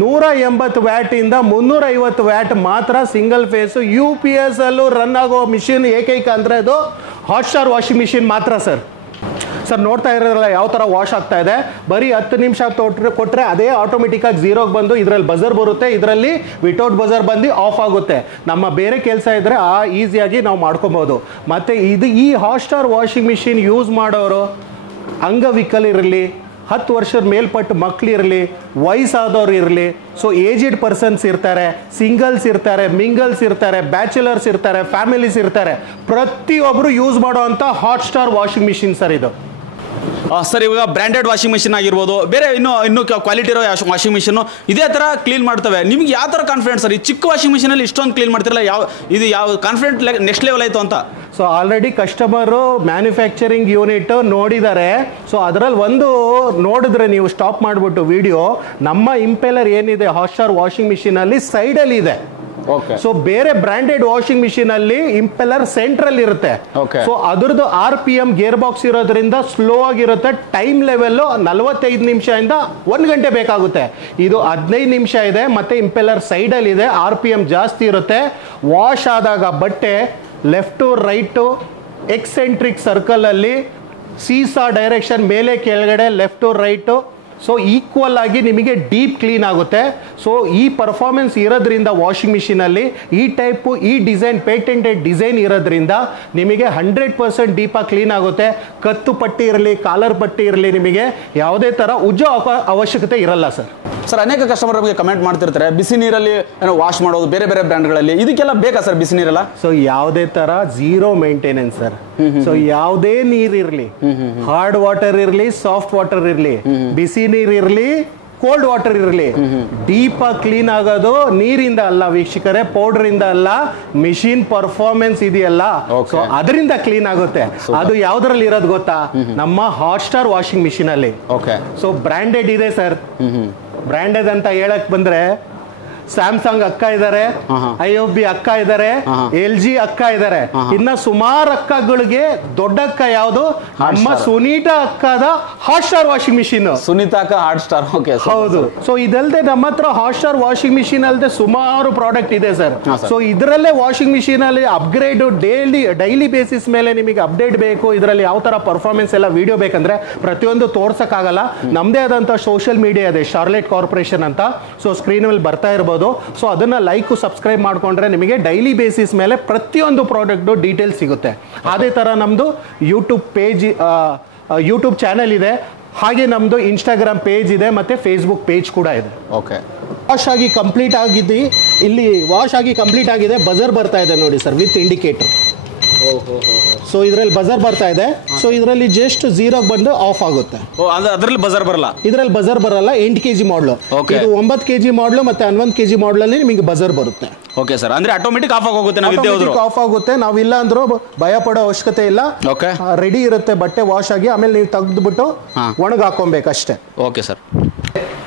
180 ವ್ಯಾಟಿಂದ 350 ವ್ಯಾಟ್ ಮಾತ್ರ ಸಿಂಗಲ್ ಫೇಸು UPS ಅಲ್ಲೂ ರನ್ ಆಗೋ ಮಿಷಿನ್ ಏಕೈಕ ಅಂದರೆ ಅದು ಹಾಟ್ಸ್ಟಾರ್ ವಾಷಿಂಗ್ ಮಿಷಿನ್ ಮಾತ್ರ ಸರ್. ಸರ್ ನೋಡ್ತಾ ಇರೋದ್ರಲ್ಲ ಯಾವ ಥರ ವಾಶ್ ಆಗ್ತಾ ಇದೆ. ಬರೀ 10 ನಿಮಿಷ ಕೊಟ್ಟರೆ ಅದೇ ಆಟೋಮೆಟಿಕ್ಕಾಗಿ 0ಗೆ ಬಂದು ಇದರಲ್ಲಿ ಬಜರ್ ಬರುತ್ತೆ. ಇದರಲ್ಲಿ ವಿತೌಟ್ ಬಜರ್ ಬಂದು ಆಫ್ ಆಗುತ್ತೆ. ನಮ್ಮ ಬೇರೆ ಕೆಲಸ ಇದ್ದರೆ ಈಸಿಯಾಗಿ ನಾವು ಮಾಡ್ಕೊಬೋದು. ಮತ್ತು ಈ ಹಾಟ್ಸ್ಟಾರ್ ವಾಷಿಂಗ್ ಮಿಷಿನ್ ಯೂಸ್ ಮಾಡೋರು ಅಂಗವಿಕಲ ಇರಲಿ, 10 ವರ್ಷದ ಮೇಲ್ಪಟ್ಟು ಮಕ್ಕಳಿರಲಿ, ವಯಸ್ಸಾದವ್ರು ಇರಲಿ, ಸೊ ಏಜ್ಡ್ ಪರ್ಸನ್ಸ್ ಇರ್ತಾರೆ, ಸಿಂಗಲ್ಸ್ ಇರ್ತಾರೆ, ಮಿಂಗಲ್ಸ್ ಇರ್ತಾರೆ, ಬ್ಯಾಚುಲರ್ಸ್ ಇರ್ತಾರೆ, ಫ್ಯಾಮಿಲೀಸ್ ಇರ್ತಾರೆ, ಪ್ರತಿಯೊಬ್ಬರು ಯೂಸ್ ಮಾಡೋವಂಥ ಹಾಟ್ಸ್ಟಾರ್ ವಾಷಿಂಗ್ ಮಿಷಿನ್ ಸರ್ ಇದು. ಸರ್ ಇವಾಗ ಬ್ರ್ಯಾಂಡೆಡ್ ವಾಷಿಂಗ್ ಮಿಷಿನ್ ಆಗಿರ್ಬೋದು, ಬೇರೆ ಇನ್ನೂ ಕ್ವಾಲಿಟಿ ಇರೋ ವಾಷಿಂಗ್ ಮಿಷಿನ್ನು ಇದೇ ಥರ ಕ್ಲೀನ್ ಮಾಡ್ತವೆ. ನಿಮ್ಗೆ ಯಾವ ಥರ ಕಾನ್ಫಿಡೆನ್ಸ್ ಸರ್? ಈ ಚಿಕ್ಕ ವಾಷಿಂಗ್ ಮಿಷಿನಲ್ಲಿ ಇಷ್ಟೊಂದು ಕ್ಲೀನ್ ಮಾಡ್ತಿರಲ್ಲ, ಯಾವ ಕಾನ್ಫಿಡೆಂಟ್ ನೆಕ್ಸ್ಟ್ ಲೆವೆಲ್ ಆಯಿತು ಅಂತ? So already customer manufacturing unit ನೋಡಿದ್ದಾರೆ. ಸೊ ಅದರಲ್ಲಿ ಒಂದು ನೋಡಿದ್ರೆ ನೀವು ಸ್ಟಾಪ್ ಮಾಡಿಬಿಟ್ಟು ವಿಡಿಯೋ, ನಮ್ಮ ಇಂಪೆಲರ್ ಏನಿದೆ ಹಾಟ್ಸ್ಟಾರ್ ವಾಷಿಂಗ್ ಮಿಷಿನಲ್ಲಿ ಸೈಡಲ್ಲಿ ಇದೆ. ಸೊ ಬೇರೆ ಬ್ರಾಂಡೆಡ್ ವಾಷಿಂಗ್ ಮಿಷಿನ್ ಅಲ್ಲಿ ಇಂಪೆಲರ್ ಸೆಂಟ್ರಲ್ ಇರುತ್ತೆ. ಸೊ ಅದ್ರದ್ದು RPM ಗೇರ್ ಬಾಕ್ಸ್ ಇರೋದ್ರಿಂದ ಸ್ಲೋ ಆಗಿರುತ್ತೆ. ಟೈಮ್ ಲೆವೆಲ್ 45 ನಿಮಿಷದಿಂದ 1 ಗಂಟೆ ಬೇಕಾಗುತ್ತೆ. ಇದು 15 ನಿಮಿಷ ಇದೆ. ಮತ್ತೆ ಇಂಪೆಲರ್ ಸೈಡ್ ಅಲ್ಲಿ ಇದೆ, RPM ಜಾಸ್ತಿ ಇರುತ್ತೆ. ವಾಶ್ ಆದಾಗ ಬಟ್ಟೆ ಲೆಫ್ಟು ರೈಟು ಎಕ್ಸೆಂಟ್ರಿಕ್ ಸರ್ಕಲ್ ಅಲ್ಲಿ ಸೀಸಾ ಡೈರೆಕ್ಷನ್ ಮೇಲೆ ಕೆಳಗಡೆ ಲೆಫ್ಟು ರೈಟು, ಸೊ ಈಕ್ವಲ್ ಆಗಿ ನಿಮಗೆ ಡೀಪ್ ಕ್ಲೀನ್ ಆಗುತ್ತೆ. ಸೊ ಈ ಪರ್ಫಾರ್ಮೆನ್ಸ್ ಇರೋದ್ರಿಂದ ವಾಷಿಂಗ್ ಮಿಷಿನಲ್ಲಿ ಈ ಟೈಪು ಈ ಡಿಸೈನ್ ಪೇಟೆಂಟೆಡ್ ಡಿಸೈನ್ ಇರೋದ್ರಿಂದ ನಿಮಗೆ 100% ಡೀಪಾಗಿ ಕ್ಲೀನ್ ಆಗುತ್ತೆ. ಕತ್ತು ಪಟ್ಟಿ ಇರಲಿ, ಕಾಲರ್ ಪಟ್ಟಿ ಇರಲಿ, ನಿಮಗೆ ಯಾವುದೇ ಥರ ಉಜ್ಜೋ ಅವಶ್ಯಕತೆ ಇರಲ್ಲ ಸರ್. ಸರ್ ಅನೇಕ ಕಸ್ಟಮರ್ ಬಗ್ಗೆ ಕಮೆಂಟ್ ಮಾಡ್ತಿರ್ತಾರೆ ಬಿಸಿ ನೀರಲ್ಲಿ ಏನೋ ವಾಶ್ ಮಾಡೋದು ಬೇರೆ ಬೇರೆ ಬ್ರ್ಯಾಂಡ್ಗಳಲ್ಲಿ, ಇದಕ್ಕೆಲ್ಲ ಬೇಕಾ ಸರ್ ಬಿಸಿ ನೀರೆಲ್ಲ? ಸೊ ಯಾವುದೇ ತರ ಝೀರೋ ಮೇಂಟೆನೆನ್ಸ್ ಸರ್. ಸೊ ಯಾವುದೇ ನೀರ್ ಇರ್ಲಿ, ಹಾರ್ಡ್ ವಾಟರ್ ಇರ್ಲಿ, ಸಾಫ್ಟ್ ವಾಟರ್ ಇರ್ಲಿ, ಬಿಸಿ ನೀರ್ ಇರ್ಲಿ, ಕೋಲ್ಡ್ ವಾಟರ್ ಇರಲಿ, ಡೀಪ್ ಆಗಿ ಕ್ಲೀನ್ ಆಗೋದು ನೀರಿಂದ ಅಲ್ಲ ವೀಕ್ಷಕರೇ, ಪೌಡರ್ ಇಂದ ಅಲ್ಲ, ಮಿಷಿನ್ ಪರ್ಫಾರ್ಮೆನ್ಸ್ ಇದೆಯಲ್ಲ, ಸೊ ಅದರಿಂದ ಕ್ಲೀನ್ ಆಗುತ್ತೆ. ಅದು ಯಾವ್ದ್ರಲ್ಲಿ ಇರೋದು ಗೊತ್ತಾ? ನಮ್ಮ ಹಾಟ್ ಸ್ಟಾರ್ ವಾಷಿಂಗ್ ಮಿಷಿನ್ ಅಲ್ಲಿ. ಸೊ ಬ್ರಾಂಡೆಡ್ ಇದೆ ಸರ್. ಬ್ರಾಂಡೆಡ್ ಅಂತ ಹೇಳಕ್ ಬಂದ್ರೆ ಸ್ಯಾಮ್ಸಂಗ್ ಅಕ್ಕ ಇದ್ದಾರೆ, IOB ಅಕ್ಕ ಇದ್ದಾರೆ, LG ಅಕ್ಕ ಇದ್ದಾರೆ. ಇನ್ನ ಸುಮಾರು ಅಕ್ಕಗಳಿಗೆ ದೊಡ್ಡ ಅಕ್ಕ ಯಾವುದು? ನಮ್ಮ ಸುನೀತಾ ಅಕ್ಕದ Hotstar washing machine. Sunita ಅಕ್ಕ ಹಾಟ್ ಸ್ಟಾರ್. ಹೌದು. ಸೊ ಇದಲ್ದೆ ನಮ್ಮ ಹತ್ರ ಹಾಟ್ ಸ್ಟಾರ್ ವಾಷಿಂಗ್ ಮಿಷಿನ್ ಅಲ್ಲದೆ ಸುಮಾರು ಪ್ರಾಡಕ್ಟ್ ಇದೆ ಸರ್. ಸೊ ಇದರಲ್ಲೇ ವಾಷಿಂಗ್ ಮಿಷಿನ್ ಅಲ್ಲಿ ಅಪ್ಗ್ರೇಡ್ ಡೈಲಿ ಬೇಸಿಸ್ ಮೇಲೆ ನಿಮಗೆ ಅಪ್ಡೇಟ್ ಬೇಕು, ಇದರಲ್ಲಿ ಯಾವ ತರ ಪರ್ಫಾರ್ಮೆನ್ಸ್ ಎಲ್ಲ ವಿಡಿಯೋ ಬೇಕಂದ್ರೆ ಪ್ರತಿಯೊಂದು ತೋರ್ಸಕ್ಕಾಗಲ್ಲ. ನಮ್ದೇ ಆದಂತ ಸೋಷಿಯಲ್ ಮೀಡಿಯಾ ಇದೆ, ಶಾರ್ಲೆಟ್ ಕಾರ್ಪೊರೇಷನ್ ಅಂತ. ಸೊ ಸ್ಕ್ರೀನ್ ಅಲ್ಲಿ ಬರ್ತಾ ಇರಬಹುದು. ಸೊ ಅದನ್ನ ಲೈಕ್ ಸಬ್ಸ್ಕ್ರೈಬ್ ಮಾಡ್ಕೊಂಡ್ರೆ ನಿಮಗೆ ಡೈಲಿ ಬೇಸಿಸ್ ಮೇಲೆ ಪ್ರತಿಯೊಂದು ಪ್ರಾಡಕ್ಟ್ ಡೀಟೇಲ್ಸ್ ಸಿಗುತ್ತೆ. ಅದೇ ತರ ನಮ್ದು ಯೂಟ್ಯೂಬ್ ಚಾನೆಲ್ ಇದೆ, ಹಾಗೆ ನಮ್ದು ಇನ್ಸ್ಟಾಗ್ರಾಮ್ ಪೇಜ್ ಇದೆ, ಮತ್ತೆ ಫೇಸ್ಬುಕ್ ಪೇಜ್ ಕೂಡ ಇದೆ. ವಾಶ್ ಆಗಿ ಕಂಪ್ಲೀಟ್ ಆಗಿದ್ದು, ಇಲ್ಲಿ ವಾಶ್ ಆಗಿ ಕಂಪ್ಲೀಟ್ ಆಗಿದೆ. ಬಜರ್ ಬರ್ತಾ ಇದೆ ನೋಡಿ ಸರ್, ವಿತ್ ಇಂಡಿಕೇಟರ್. ಸೊ ಇದರಲ್ಲಿ ಬಜರ್ ಬರ್ತಾ ಇದೆ. ಸೊ ಇದರಲ್ಲಿ ಜಸ್ಟ್ 0 ಬಂದು ಆಫ್ ಆಗುತ್ತೆ. ಅದರಲ್ಲಿ ಬಜರ್ ಬರಲ್ಲ. ಇದರಲ್ಲಿ ಬಜರ್ ಬರಲ್ಲ. 8 kg ಮಾಡಲು, ಇದು 9 kg ಮಾಡಲು ಮತ್ತೆ 11 kg ಮಾಡಲಲ್ಲಿ ನಿಮಗೆ ಬಜರ್ ಬರುತ್ತೆ. ಓಕೆ ಸರ್, ಅಂದ್ರೆ ಆಟೋಮೆಟಿಕ್ ಆಫ್ ಆಗೋಗುತ್ತೆ. ಆಫ್ ಆಗುತ್ತೆ. ನಾವಿಲ್ಲ ಅಂದ್ರೂ ಭಯ ಪಡೋ ಅವಶ್ಯಕತೆ ಇಲ್ಲ. ರೆಡಿ ಇರುತ್ತೆ ಬಟ್ಟೆ ವಾಶ್ ಆಗಿ, ಆಮೇಲೆ ನೀವು ತೆಗೆದ್ಬಿಟ್ಟು ಒಣಗಿ ಹಾಕೊಬೇಕಷ್ಟೇ. Okay sir.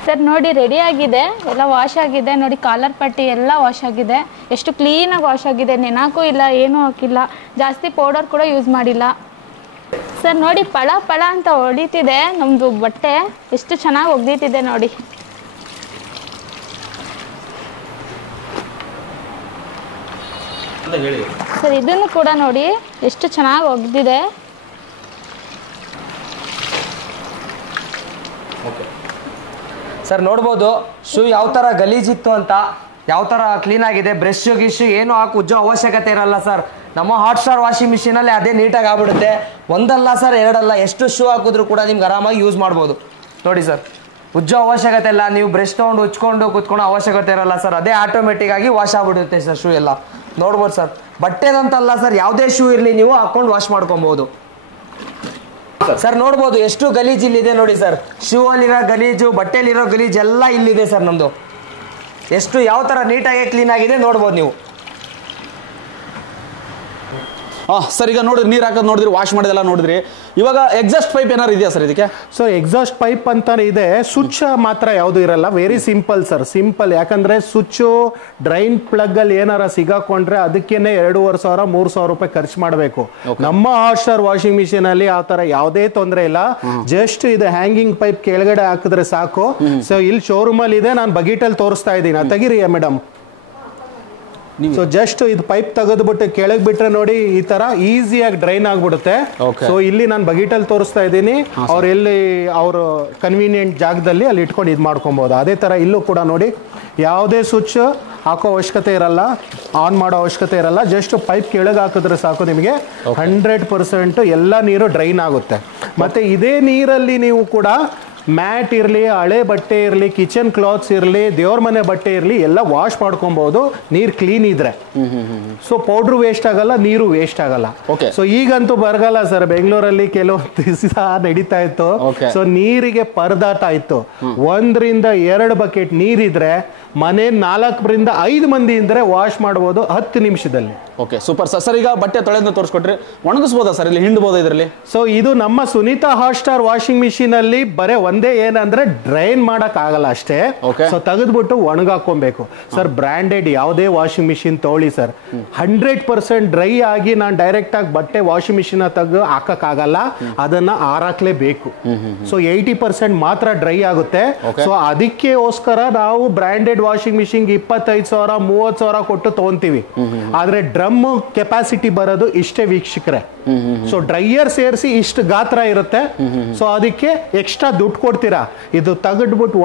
ಸರ್ ನೋಡಿ ರೆಡಿ ಆಗಿದೆ, ಎಲ್ಲ ವಾಶ್ ಆಗಿದೆ ನೋಡಿ. ಕಾಲರ್ ಪಟ್ಟಿ ಎಲ್ಲ ವಾಶ್ ಆಗಿದೆ, ಎಷ್ಟು ಕ್ಲೀನಾಗಿ ವಾಶ್ ಆಗಿದೆ. ನೆನಾಕು ಇಲ್ಲ, ಏನೂ ಹಾಕಿಲ್ಲ, ಜಾಸ್ತಿ ಪೌಡರ್ ಕೂಡ ಯೂಸ್ ಮಾಡಿಲ್ಲ. ಸರ್ ನೋಡಿ ಪಳ ಪಳ ಅಂತ ಹೊಡಿತಿದೆ ನಮ್ಮದು ಬಟ್ಟೆ, ಎಷ್ಟು ಚೆನ್ನಾಗಿ ಒಗ್ದೀತಿದೆ ನೋಡಿ. ಸರ್ ಇದನ್ನು ಕೂಡ ನೋಡಿ ಎಷ್ಟು ಚೆನ್ನಾಗಿ ಒಗ್ದಿದೆ. ಸರ್ ನೋಡ್ಬೋದು ಶೂ ಯಾವ ಥರ ಗಲೀಜಿತ್ತು ಅಂತ, ಯಾವ ಥರ ಕ್ಲೀನ್ ಆಗಿದೆ. ಬ್ರಷ್ ಗಿಶು ಏನು ಹಾಕಿ ಉಜ್ಜೋ ಅವಶ್ಯಕತೆ ಇರಲ್ಲ ಸರ್. ನಮ್ಮ ಹಾಟ್ ಸ್ಟಾರ್ ವಾಷಿಂಗ್ ಮಿಷಿನಲ್ಲಿ ಅದೇ ನೀಟಾಗಿ ಆಗ್ಬಿಡುತ್ತೆ. ಒಂದಲ್ಲ ಸರ್, ಎರಡಲ್ಲ, ಎಷ್ಟು ಶೂ ಹಾಕಿದ್ರು ಕೂಡ ನಿಮ್ಗೆ ಆರಾಮಾಗಿ ಯೂಸ್ ಮಾಡ್ಬೋದು. ನೋಡಿ ಸರ್, ಉಜ್ಜೋ ಅವಶ್ಯಕತೆ ಇಲ್ಲ, ನೀವು ಬ್ರಷ್ ತೊಗೊಂಡು ಉಜ್ಕೊಂಡು ಕೂತ್ಕೊಳ್ಳೋ ಅವಶ್ಯಕತೆ ಇರಲ್ಲ ಸರ್. ಅದೇ ಆಟೋಮೆಟಿಕ್ ಆಗಿ ವಾಶ್ ಆಗ್ಬಿಡುತ್ತೆ ಸರ್ ಶೂ ಎಲ್ಲ. ನೋಡ್ಬೋದು ಸರ್, ಬಟ್ಟೆದಂತಲ್ಲ ಸರ್, ಯಾವುದೇ ಶೂ ಇರಲಿ ನೀವು ಹಾಕೊಂಡು ವಾಶ್ ಮಾಡ್ಕೊಬೋದು. ಸರ್ ನೋಡ್ಬೋದು ಎಷ್ಟು ಗಲೀಜ್ ಇಲ್ಲಿದೆ ನೋಡಿ ಸರ್. ಶೂ ಅಲ್ಲಿರೋ ಗಲೀಜು, ಬಟ್ಟೆಲಿರೋ ಗಲೀಜ್ ಎಲ್ಲ ಇಲ್ಲಿದೆ ಸರ್ ನಮ್ದು. ಎಷ್ಟು ಯಾವ ತರ ನೀಟಾಗಿ ಕ್ಲೀನ್ ಆಗಿದೆ ನೋಡ್ಬೋದು ನೀವು. ಸರ್ ಈಗ ನೋಡಿದ್ರಿ, ನೀರು ಹಾಕೋದು ನೋಡಿದ್ರಿ, ವಾಶ್ ಮಾಡೋದೆಲ್ಲ ನೋಡಿದ್ರಿ. ಇವಾಗ ಎಕ್ಸಾಸ್ಟ್ ಪೈಪ್ ಏನಾರು ಇದೆಯಾ ಸರ್ ಇದಕ್ಕೆ? ಸೊ ಎಕ್ಸಾಸ್ಟ್ ಪೈಪ್ ಅಂತಾನೆ ಇದೆ, ಸ್ವಿಚ್ ಮಾತ್ರ ಯಾವುದು ಇರಲ್ಲ. Very simple sir, simple. ಯಾಕಂದ್ರೆ ಸ್ವಿಚ್ಚು ಡ್ರೈನ್ ಪ್ಲಗ್ ಅಲ್ಲಿ ಏನಾರ ಸಿಗಾಕೊಂಡ್ರೆ ಅದಕ್ಕೇನೆ 2,500 3,000 ರೂಪಾಯಿ ಖರ್ಚು ಮಾಡಬೇಕು. ನಮ್ಮ ಹಾಟ್ ಸ್ಟಾರ್ ವಾಷಿಂಗ್ ಮಿಷಿನ್ ಅಲ್ಲಿ ಆ ತರ ಯಾವುದೇ ತೊಂದರೆ ಇಲ್ಲ. ಜಸ್ಟ್ ಇದು ಹ್ಯಾಂಗಿಂಗ್ ಪೈಪ್ ಕೆಳಗಡೆ ಹಾಕಿದ್ರೆ ಸಾಕು. ಸೊ ಇಲ್ಲಿ ಶೋರೂಮ್ ಅಲ್ಲಿ ಇದೆ, ನಾನು ಬಗೀಟಲ್ಲಿ ತೋರಿಸ್ತಾ ಇದ್ದೀನಿ, ತೆಗಿರಿ ಮೇಡಮ್. ಸೊ ಜಸ್ಟ್ ಇದು ಪೈಪ್ ತೆಗೆದ್ಬಿಟ್ಟು ಕೆಳಗೆ ಬಿಟ್ರೆ ನೋಡಿ ಈ ತರ ಈಸಿಯಾಗಿ ಡ್ರೈನ್ ಆಗ್ಬಿಡುತ್ತೆ. ಸೊ ಇಲ್ಲಿ ನಾನು ಬಗೀಟಲ್ಲಿ ತೋರಿಸ್ತಾ ಇದ್ದೀನಿ, ಅವ್ರು ಎಲ್ಲಿ ಅವರು ಕನ್ವೀನಿಯಂಟ್ ಜಾಗದಲ್ಲಿ ಅಲ್ಲಿ ಇಟ್ಕೊಂಡು ಇದು ಮಾಡ್ಕೊಬಹುದು. ಅದೇ ತರ ಇಲ್ಲೂ ಕೂಡ ನೋಡಿ, ಯಾವುದೇ ಸ್ವಿಚ್ ಹಾಕೋ ಅವಶ್ಯಕತೆ ಇರಲ್ಲ, ಆನ್ ಮಾಡೋ ಅವಶ್ಯಕತೆ ಇರಲ್ಲ. ಜಸ್ಟ್ ಪೈಪ್ ಕೆಳಗೆ ಹಾಕಿದ್ರೆ ಸಾಕು, ನಿಮಗೆ 100% ಎಲ್ಲ ನೀರು ಡ್ರೈನ್ ಆಗುತ್ತೆ. ಮತ್ತೆ ಇದೇ ನೀರಲ್ಲಿ ನೀವು ಕೂಡ ಮ್ಯಾಟ್ ಇರಲಿ, ಹಳೆ ಬಟ್ಟೆ ಇರಲಿ, ಕಿಚನ್ ಕ್ಲಾತ್ಸ್ ಇರಲಿ, ದೇವ್ರ ಮನೆ ಬಟ್ಟೆ ಇರಲಿ, ಎಲ್ಲ ವಾಶ್ ಮಾಡ್ಕೊಬಹುದು ನೀರು ಕ್ಲೀನ್ ಇದ್ರೆ. ಸೊ ಪೌಡ್ರು ವೇಸ್ಟ್ ಆಗಲ್ಲ, ನೀರು ವೇಸ್ಟ್ ಆಗಲ್ಲ. ಸೊ ಈಗಂತೂ ಬರಗಾಲ ಸರ್, ಬೆಂಗಳೂರಲ್ಲಿ ಕೆಲವೊಂದು ದಿವಸ ನಡೀತಾ ಇತ್ತು. ಸೊ ನೀರಿಗೆ ಪರದಾಟ ಇತ್ತು. 1 ರಿಂದ 2 ಬಕೆಟ್ ನೀರಿದ್ರೆ ಮನೆ 4 ರಿಂದ 5 ಮಂದಿ ಇದ್ರೆ ವಾಶ್ ಮಾಡಬಹುದು 10 ನಿಮಿಷದಲ್ಲಿ. Okay super sir. ಸರ್ ಈಗ ಬಟ್ಟೆ ತೊಳೆದ್ನ ತೋರಿಸ್ಕೊಟ್ರಿ, ಒಣಗಿಸ್ಬೋದಾ ಸರ್? ಇಲ್ಲಿ ಹಿಂಡ್ಬೋದಾ ಇದರಲ್ಲಿ? ಸೊ ಇದು ನಮ್ಮ Sunita hot star washing machine ಅಲ್ಲಿ ಬರೇ ಒಂದೇ ಏನಂದ್ರೆ ಡ್ರೈನ್ ಮಾಡಕ್ ಆಗಲ್ಲ ಅಷ್ಟೇ. ಸೊ ತೆಗೆದ್ಬಿಟ್ಟು ಒಣಗಾಕೊಬೇಕು ಸರ್. ಬ್ರಾಂಡೆಡ್ ಯಾವುದೇ ವಾಷಿಂಗ್ ಮಿಷಿನ್ ತಗೊಳ್ಳಿ ಸರ್, 100% ಡ್ರೈ ಆಗಿ ನಾನು ಡೈರೆಕ್ಟ್ ಆಗಿ ಬಟ್ಟೆ ವಾಷಿಂಗ್ ಮಿಷಿನ್ ತೆಗೆದು ಹಾಕಕ್ ಆಗಲ್ಲ, ಅದನ್ನ ಆರಾಕ್ಲೇಬೇಕು. ಸೊ 80% ಮಾತ್ರ ಡ್ರೈ ಆಗುತ್ತೆ. ಸೊ ಅದಕ್ಕೋಸ್ಕರ ನಾವು ಬ್ರಾಂಡೆಡ್ ವಾಷಿಂಗ್ ಮಿಷಿನ್ 25,000 30,000 ಕೊಟ್ಟು ತಗೊಂತೀವಿ. ಆದ್ರೆ ಡ್ರಮ್ ಕೆಪಾಸಿಟಿ ಬರೋದು ಇಷ್ಟೇ ವೀಕ್ಷಕರೇ. ಸೊ ಡ್ರೈಯರ್ ಸೇರಿಸಿ ಇಷ್ಟು ಗಾತ್ರ ಇರುತ್ತೆ. ಸೊ ಅದಕ್ಕೆ ಎಕ್ಸ್ಟ್ರಾ ದುಡ್ಡು ಕೊಡ್ತೀರಾ. ಇದು ತೆಗೆದ್ಬಿಟ್ಟು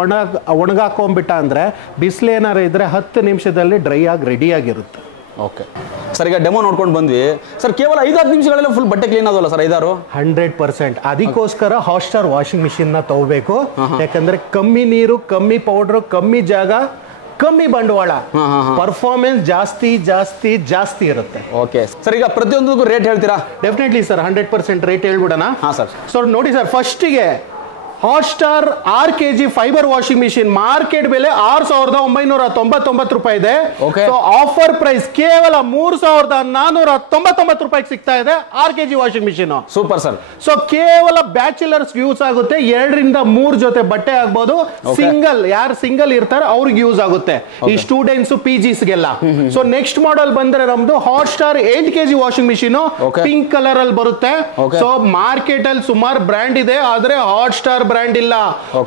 ಒಣಗಾಕೊಂಡ್ಬಿಟ್ಟ ಅಂದ್ರೆ ಬಿಸಿಲು ಏನಾರು ಇದ್ರೆ 10 ನಿಮಿಷದಲ್ಲಿ ಡ್ರೈ ಆಗಿ ರೆಡಿ ಆಗಿರುತ್ತೆ. ಓಕೆ ಸರ್, ಈಗ ಡೆಮೋ ನೋಡ್ಕೊಂಡು ಬಂದ್ವಿ ಸರ್. ಕೇವಲ 5-10 ನಿಮಿಷಗಳಲ್ಲಿ ಫುಲ್ ಬಟ್ಟೆ ಕ್ಲೀನ್ ಆದಲ್ಲ ಸರ್? 100%. ಅದಕ್ಕೋಸ್ಕರ ಹಾಟ್ಸ್ಟಾರ್ ವಾಷಿಂಗ್ ಮಿಷಿನ್ ನ ತಗೋಬೇಕು. ಯಾಕಂದ್ರೆ ಕಮ್ಮಿ ನೀರು, ಕಮ್ಮಿ ಪೌಡರ್, ಕಮ್ಮಿ ಜಾಗ, ಕಮ್ಮಿ ಬಂಡವಾಳ, ಪರ್ಫಾರ್ಮೆನ್ಸ್ ಜಾಸ್ತಿ ಜಾಸ್ತಿ ಜಾಸ್ತಿ ಇರುತ್ತೆ. ಓಕೆ ಸರ್, ಈಗ ಪ್ರತಿಯೊಂದಕ್ಕೂ ರೇಟ್ ಹೇಳ್ತೀರಾ? ಡೆಫಿನೆಟ್ಲಿ ಸರ್, 100% ರೇಟ್ ಹೇಳ್ಬಿಡೋಣ. ಹಾಂ ಸರ್. ಸೊ ನೋಡಿ ಸರ್, ಫಸ್ಟಿಗೆ Hotstar 6 kg fibre washing machine market ಬೆಲೆ 6,999 ರೂಪಾಯಿ ಇದೆ. ಸೊ ಆಫರ್ ಪ್ರೈಸ್ ಕೇವಲ 3,499 ರೂಪಾಯಿಗೆ ಸಿಗ್ತಾ ಇದೆ 6 kg washing machine. Super sir. So ಕೇವಲ ಬ್ಯಾಚುಲರ್ಸ್ ಯೂಸ್ ಆಗುತ್ತೆ. 2-3 ಜೊತೆ ಬಟ್ಟೆ ಆಗ್ಬೋದು. ಸಿಂಗಲ್, ಯಾರು ಸಿಂಗಲ್ ಇರ್ತಾರೆ ಅವ್ರಿಗೆ ಯೂಸ್ ಆಗುತ್ತೆ. ಈ ಸ್ಟೂಡೆಂಟ್ಸ್ PGsಗೆಲ್ಲ. ಸೊ ನೆಕ್ಸ್ಟ್ ಮಾಡೆಲ್ ಬಂದ್ರೆ ನಮ್ದು Hotstar 8 kg washing machine pink colour ಅಲ್ಲಿ ಬರುತ್ತೆ. ಸೊ ಮಾರ್ಕೆಟ್ ಅಲ್ಲಿ ಸುಮಾರು ಬ್ರ್ಯಾಂಡ್ ಇದೆ, ಆದ್ರೆ ಹಾಟ್ಸ್ಟಾರ್ ಬ್ರ್ಯಾಂಡ್ ಇಲ್ಲ.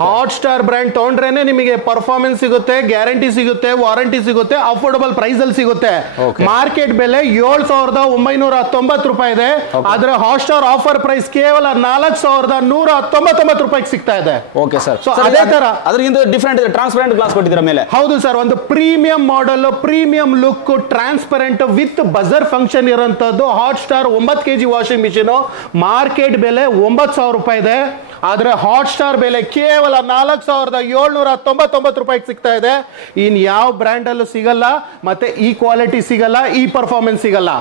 ಹಾಟ್ಸ್ಟಾರ್ ಬ್ರ್ಯಾಂಡ್ ತಗೊಂಡ್ರೇನೆ ನಿಮಗೆ ಪರ್ಫಾರ್ಮೆನ್ಸ್ ಸಿಗುತ್ತೆ, ಗ್ಯಾರಂಟಿ ಸಿಗುತ್ತೆ, ವಾರಂಟಿ ಸಿಗುತ್ತೆ, ಅಫೋರ್ಡಬಲ್ ಪ್ರೈಸ್ ಅಲ್ಲಿ ಸಿಗುತ್ತೆ. ಮಾರ್ಕೆಟ್ ಬೆಲೆ 7,990 ರೂಪಾಯಿ ಇದೆ. ಆದ್ರೆ ಹಾಟ್ಸ್ಟಾರ್ ಆಫರ್ ಪ್ರೈಸ್ ಕೇವಲ 4,199 ರೂಪಾಯಿಗೆ ಸಿಗ್ತಾ ಇದೆ. Okay sir. ಸೊ ಅದೇ ತರ ಅದರಿಂದ ಡಿಫರೆಂಟ್ ಇದೆ, ಟ್ರಾನ್ಸ್ಪರೆಂಟ್ ಗ್ಲಾಸ್ ಕೊಟ್ಟಿದ್ದೀರಾ ಮೇಲೆ. ಹೌದು ಸರ್, ಒಂದು premium model, premium look, transparent with buzzer function ಇರುವಂತದ್ದು Hotstar 9 kg washing machine. Market ಬೆಲೆ 9,000 ರೂಪಾಯಿ ಇದೆ. ಆದ್ರೆ ಹಾಟ್ಸ್ಟಾರ್ ಬೆಲೆ ಕೇವಲ 4,799 ರೂಪಾಯಿಗೆ ಸಿಗ್ತಾ ಇದೆ. ಇನ್ ಯಾವ ಬ್ರ್ಯಾಂಡ್ ಅಲ್ಲೂ ಸಿಗಲ್ಲ, ಮತ್ತೆ ಈ ಕ್ವಾಲಿಟಿ ಸಿಗಲ್ಲ, ಈ ಪರ್ಫಾರ್ಮೆನ್ಸ್ ಸಿಗಲ್ಲ.